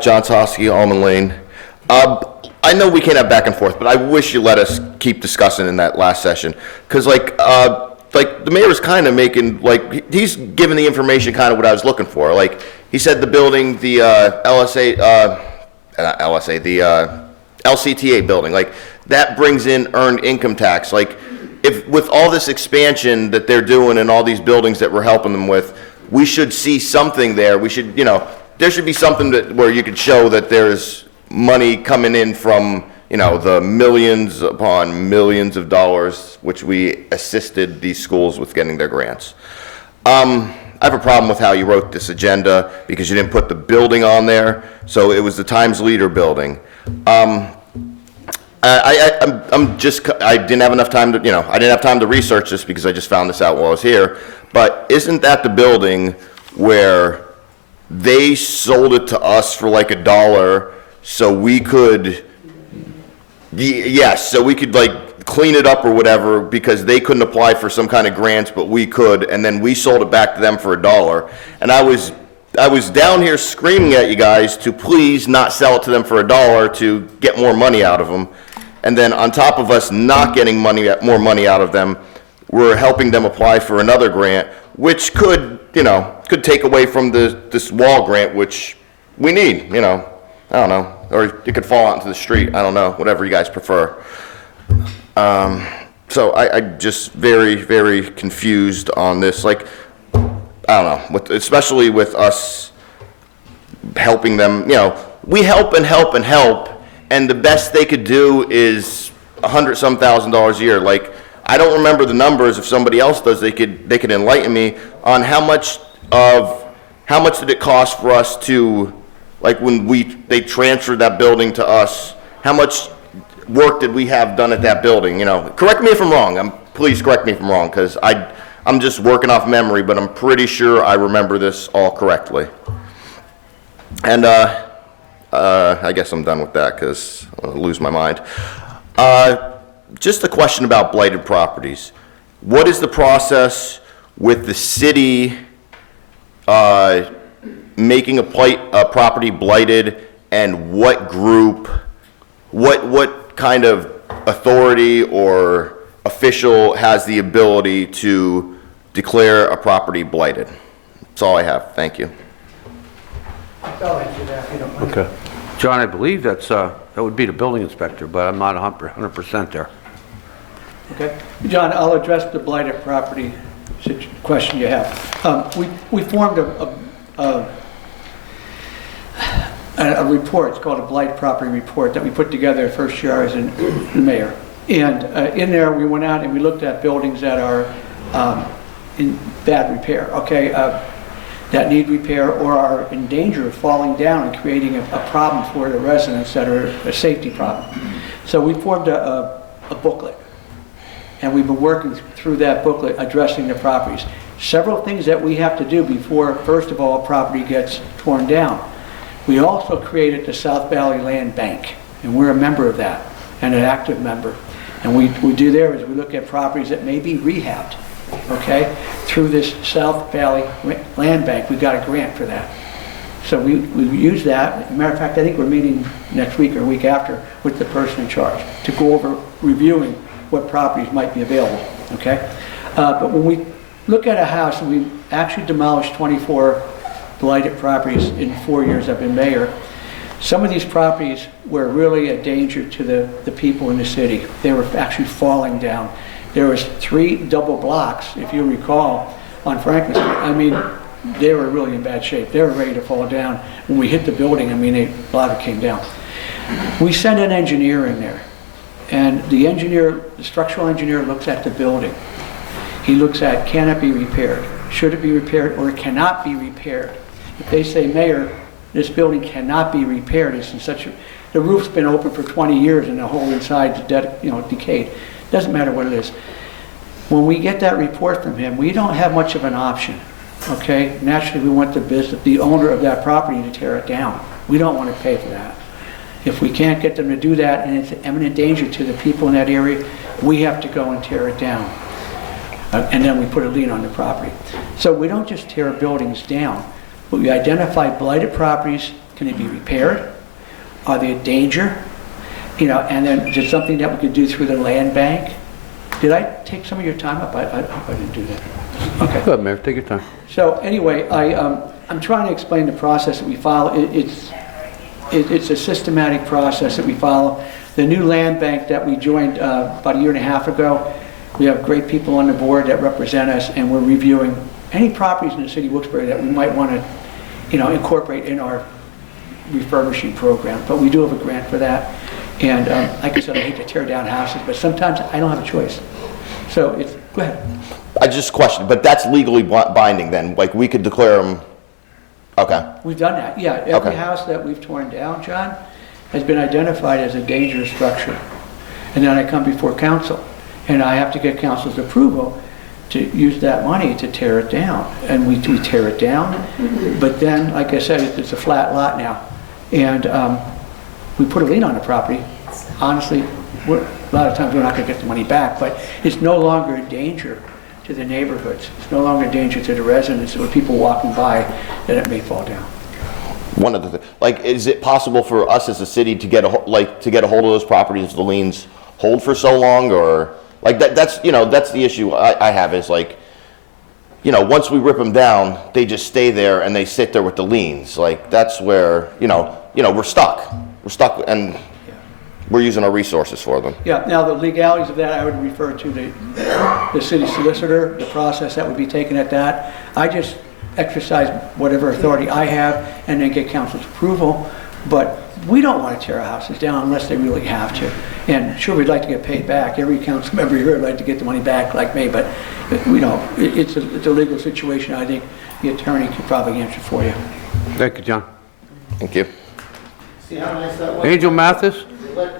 John Toski, Almond Lane. I know we can't have back and forth, but I wish you let us keep discussing in that last session. Because, like the mayor was kind of making, like, he's giving the information kind of what I was looking for. Like, he said the building, the LCTA building, like, that brings in earned income tax. Like, if with all this expansion that they're doing and all these buildings that we're helping them with, we should see something there. We should, there should be something where you could show that there's money coming in from, the millions upon millions of dollars, which we assisted these schools with getting their grants. I have a problem with how you wrote this agenda because you didn't put the building on there. So it was the Times Leader building. I didn't have enough time to, I didn't have time to research this because I just found this out while I was here. But isn't that the building where they sold it to us for like $1 so we could, yes, so we could like clean it up or whatever because they couldn't apply for some kind of grants, but we could, and then we sold it back to them for $1. And I was down here screaming at you guys to please not sell it to them for $1 to get more money out of them. And then on top of us not getting more money out of them, we're helping them apply for another grant, which could take away from this wall grant, which we need, I don't know, or it could fall out into the street. I don't know, whatever you guys prefer. So I just very, very confused on this. Like, I don't know, especially with us helping them, we help and help and help, and the best they could do is $100-some thousand a year. Like, I don't remember the numbers. If somebody else does, they could enlighten me on how much did it cost for us to, like when they transferred that building to us, how much work did we have done at that building? Correct me if I'm wrong. Please correct me if I'm wrong, because I'm just working off memory, but I'm pretty sure I remember this all correctly. And I guess I'm done with that because I'll lose my mind. Just a question about blighted properties. What is the process with the city making a property blighted, and what group, what kind of authority or official has the ability to declare a property blighted? That's all I have. Thank you. I'll answer that if you don't mind. Okay. John, I believe that would be the building inspector, but I'm not 100% there. Okay. John, I'll address the blighted property question you have. We formed a report. It's called a blight property report that we put together the first year I was in the mayor. And in there, we went out and we looked at buildings that are in bad repair, okay, that need repair or are in danger of falling down and creating a problem for the residents that are a safety problem. So we formed a booklet, and we've been working through that booklet addressing the properties. Several things that we have to do before, first of all, a property gets torn down. We also created the South Valley Land Bank, and we're a member of that, and an active member. And we do there is we look at properties that may be rehabbed, okay, through this South Valley Land Bank. We got a grant for that. So we use that. As a matter of fact, I think we're meeting next week or a week after with the person in charge to go over reviewing what properties might be available, okay? But when we look at a house, and we actually demolished 24 blighted properties in 4 years I've been mayor, some of these properties were really a danger to the people in the city. They were actually falling down. There was 3 double blocks, if you recall, on Franklin Street. I mean, they were really in bad shape. They were ready to fall down. When we hit the building, I mean, a lot of it came down. We sent an engineer in there, and the structural engineer looks at the building. He looks at, can it be repaired? Should it be repaired, or it cannot be repaired? If they say, Mayor, this building cannot be repaired, it's in such a, the roof's been open for 20 years and the whole inside is decayed. Doesn't matter what it is. When we get that report from him, we don't have much of an option, okay? Naturally, we want the owner of that property to tear it down. We don't want to pay for that. If we can't get them to do that and it's imminent danger to the people in that area, we have to go and tear it down. and then we put a lien on the property. So we don't just tear buildings down. We identify blighted properties. Can they be repaired? Are they a danger? You know, and then is there something that we could do through the land bank? Did I take some of your time up? I hope I didn't do that. Okay. Go ahead, Mayor, take your time. So anyway, I'm trying to explain the process that we follow. It's a systematic process that we follow. The new land bank that we joined about a year and a half ago, we have great people on the board that represent us, and we're reviewing any properties in the city of Wilkes-Barre that we might want to, you know, incorporate in our refurbishing program. But we do have a grant for that. And like I said, I hate to tear down houses, but sometimes I don't have a choice. So it's, go ahead. I just questioned, but that's legally binding then? Like, we could declare them, okay. We've done that, yeah. Every Okay. house that we've torn down, John, has been identified as a dangerous structure. And then I come before council, and I have to get council's approval to use that money to tear it down. And we tear it down, but then, like I said, it's a flat lot now. And we put a lien on the property. Honestly, a lot of times we're not going to get the money back, but it's no longer a danger to the neighborhoods. It's no longer a danger to the residents or people walking by that it may fall down. One of the, like, is it possible for us as a city to get a hold of those properties if the liens hold for so long, or like that's you know, that's the issue I have is like, you know, once we rip them down, they just stay there and they sit there with the liens. Like, that's where, you know, we're stuck. We're stuck, and we're using our resources for them. Yeah, now the legalities of that, I would refer to the city solicitor, the process that would be taken at that. I just exercise whatever authority I have and then get council's approval. But we don't want to tear our houses down unless they really have to. And sure, we'd like to get paid back. Every council member here would like to get the money back like me, but we don't. It's a legal situation. I think the attorney could probably answer for you. Thank you, John. Thank you. See how nice that was? Angel Mathis?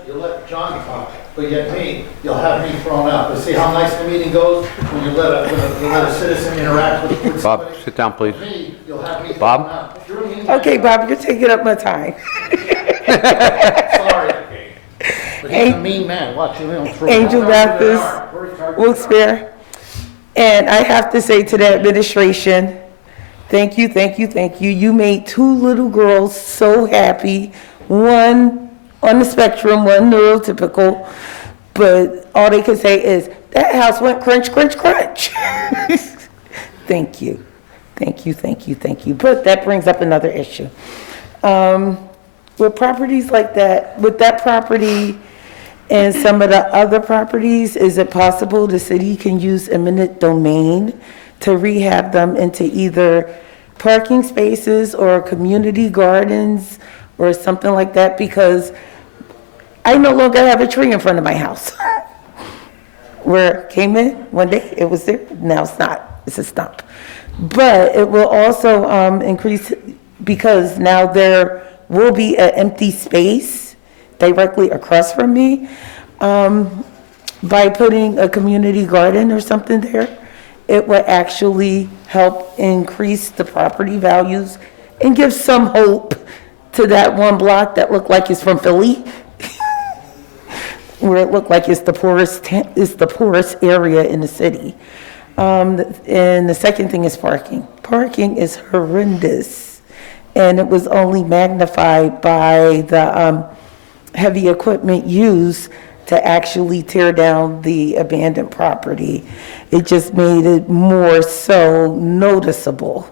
You let John talk, but yet me, you'll have me thrown out. But see how nice the meeting goes when you let a citizen interact with Bob, somebody? sit down, please. Me, you'll have me thrown Bob? out. You're mean, Okay, Bob, you're taking up my time. Sorry. But he's a mean man. Watch him throw Angel Mathis, Wilkes-Barre. And I have to say to the administration, thank you, thank you, thank you. You made two little girls so happy. One on the spectrum, one neurotypical. But all they can say is, that house went crunch, crunch, crunch. Thank you. Thank you, thank you, thank you. But that brings up another issue. With properties like that, with that property and some of the other properties, is it possible the city can use eminent domain to rehab them into either parking spaces or community gardens or something like that? Because I no longer have a tree in front of my house. Where it came in one day, it was there, now it's not, it's a stump. But it will also increase, because now there will be an empty space directly across from me. By putting a community garden or something there, it would actually help increase the property values and give some hope to that one block that looked like it's from Philly, where it looked like it's the poorest area in the city. And the second thing is parking. Parking is horrendous, and it was only magnified by the heavy equipment used to actually tear down the abandoned property. It just made it more so noticeable.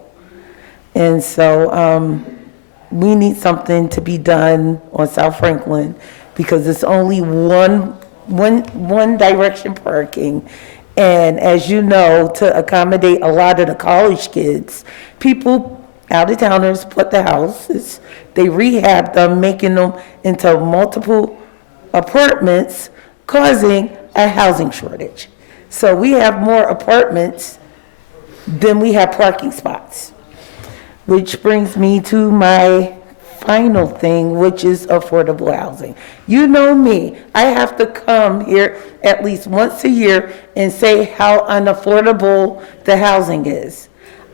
And so we need something to be done on South Franklin, because it's only one direction parking. And as you know, to accommodate a lot of the college kids, people, out-of-towners, put the houses, they rehab them, making them into multiple apartments, causing a housing shortage. So we have more apartments than we have parking spots. Which brings me to my final thing, which is affordable housing. You know me, I have to come here at least once a year and say how unaffordable the housing is.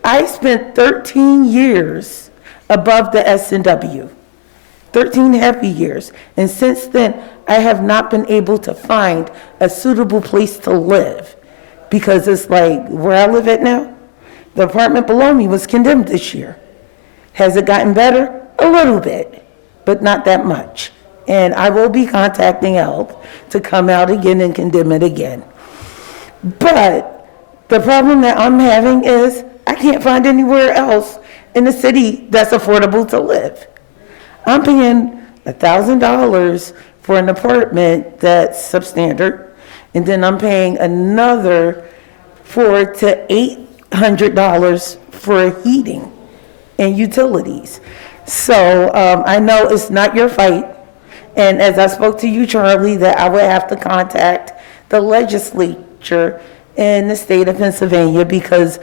I spent 13 years above the S&W, 13 happy years, and since then I have not been able to find a suitable place to live Because it's like, where I live at now, the apartment below me was condemned this year. Has it gotten better? A little bit, but not that much. And I will be contacting help to come out again and condemn it again. But the problem that I'm having is I can't find anywhere else in the city that's affordable to live. I'm paying $1,000 for an apartment that's substandard, and then I'm paying another $400 to $800 for heating and utilities. So I know it's not your fight, and as I spoke to you, Charlie, that I would have to contact the legislature in the state of Pennsylvania, because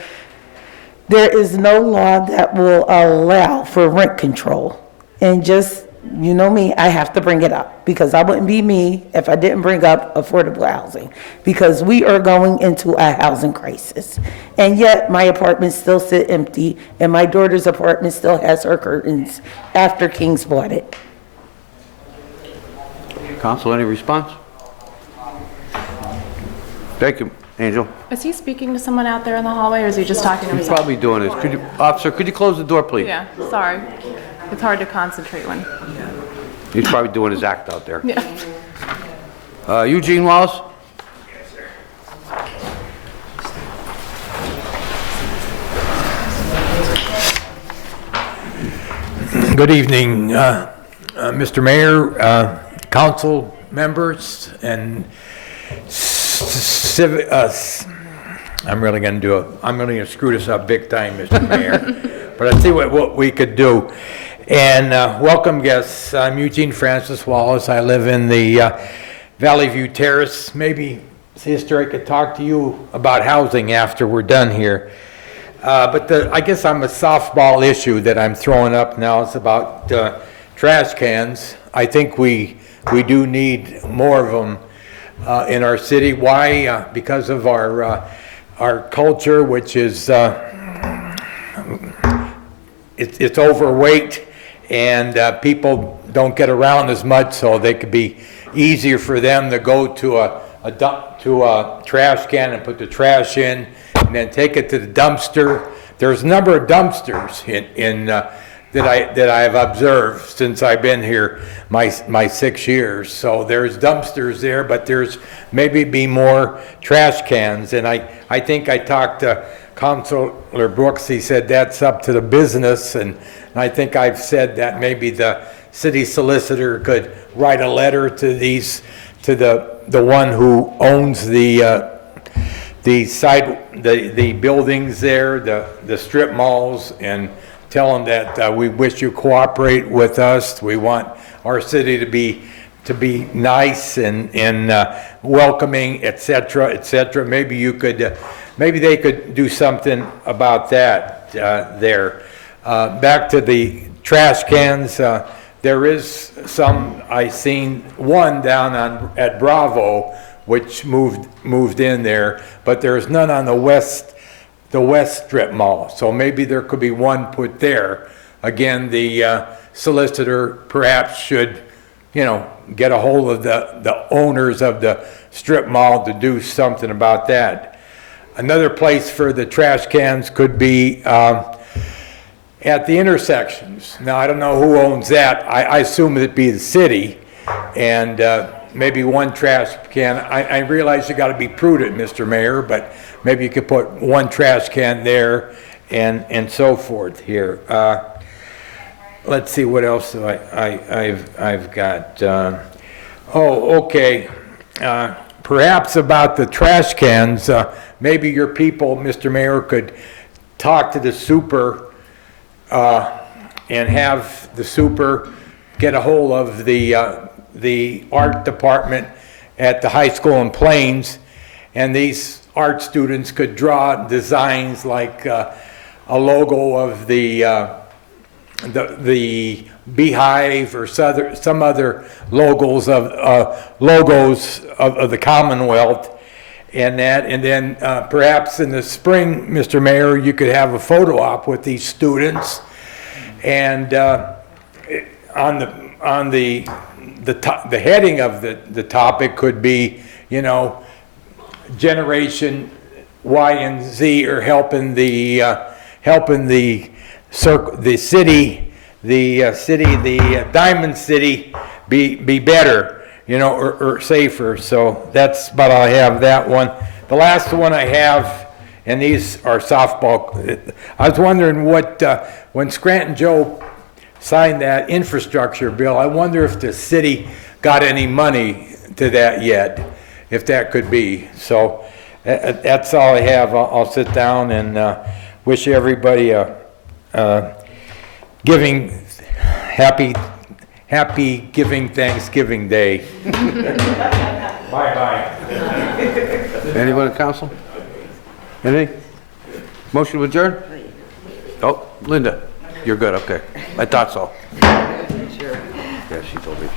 there is no law that will allow for rent control. And just, you know me, I have to bring it up, because I wouldn't be me if I didn't bring up affordable housing, because we are going into a housing crisis. And yet my apartments still sit empty, and my daughter's apartment still has her curtains after Kings bought it. Council, any response? Thank you, Angel. Is he speaking to someone out there in the hallway, or is he just talking to He's himself? probably doing this. Could you, officer, could you close the door, please? Yeah, sorry. It's hard to concentrate when. He's probably doing his act out there. Yeah. Eugene Wallace? Good evening, Mr. Mayor, council members, and I'm really going to screw this up big time, Mr. Mayor, but I'll see what we could do. And welcome guests. I'm Eugene Francis Wallace. I live in the Valley View Terrace. Maybe, sister, I could talk to you about housing after we're done here. But I guess I'm a softball issue that I'm throwing up now. It's about trash cans. I think we do need more of them in our city. Why? Because of our culture, which is it's overweight, and people don't get around as much, so they could be easier for them to go to a trash can and put the trash in, and then take it to the dumpster. There's a number of dumpsters that I have observed since I've been here my 6 years. So there's dumpsters there, but there's maybe be more trash cans. And I think I talked to Councilor Brooks. He said that's up to the business, and I think I've said that maybe the city solicitor could write a letter to the one who owns the buildings there, the strip malls, and tell them that we wish you cooperate with us. We want our city to be nice and welcoming, et cetera, et cetera. Maybe you could, maybe they could do something about that there. Back to the trash cans. There is some, I seen one down at Bravo, which moved in there, but there's none on the west strip mall. So maybe there could be one put there. Again, the solicitor perhaps should, get a hold of the owners of the strip mall to do something about that. Another place for the trash cans could be at the intersections. Now, I don't know who owns that. I assume it'd be the city, and maybe one trash can. I realize you got to be prudent, Mr. Mayor, but maybe you could put one trash can there and so forth here. Let's see what else I've got. Okay. Perhaps about the trash cans, maybe your people, Mr. Mayor, could talk to the super and have the super get a hold of the art department at the high school in Plains, and these art students could draw designs like a logo of the beehive or some other logos of the Commonwealth, and then perhaps in the spring, Mr. Mayor, you could have a photo op with these students, and on the heading of the topic could be, generation Y and Z are helping the city, the Diamond City be better, you know, or safer. So that's about all I have, that one. The last one I have, and these are softball. I was wondering what, when Scranton Joe signed that infrastructure bill, I wonder if the city got any money to that yet, if that could be. So that's all I have. I'll sit down and wish everybody a happy Giving Thanksgiving Day. Bye-bye. Anyone in council? Anything? Motion to adjourn? Oh, Linda, you're good, okay. I thought so. Sure. Yeah, she told me.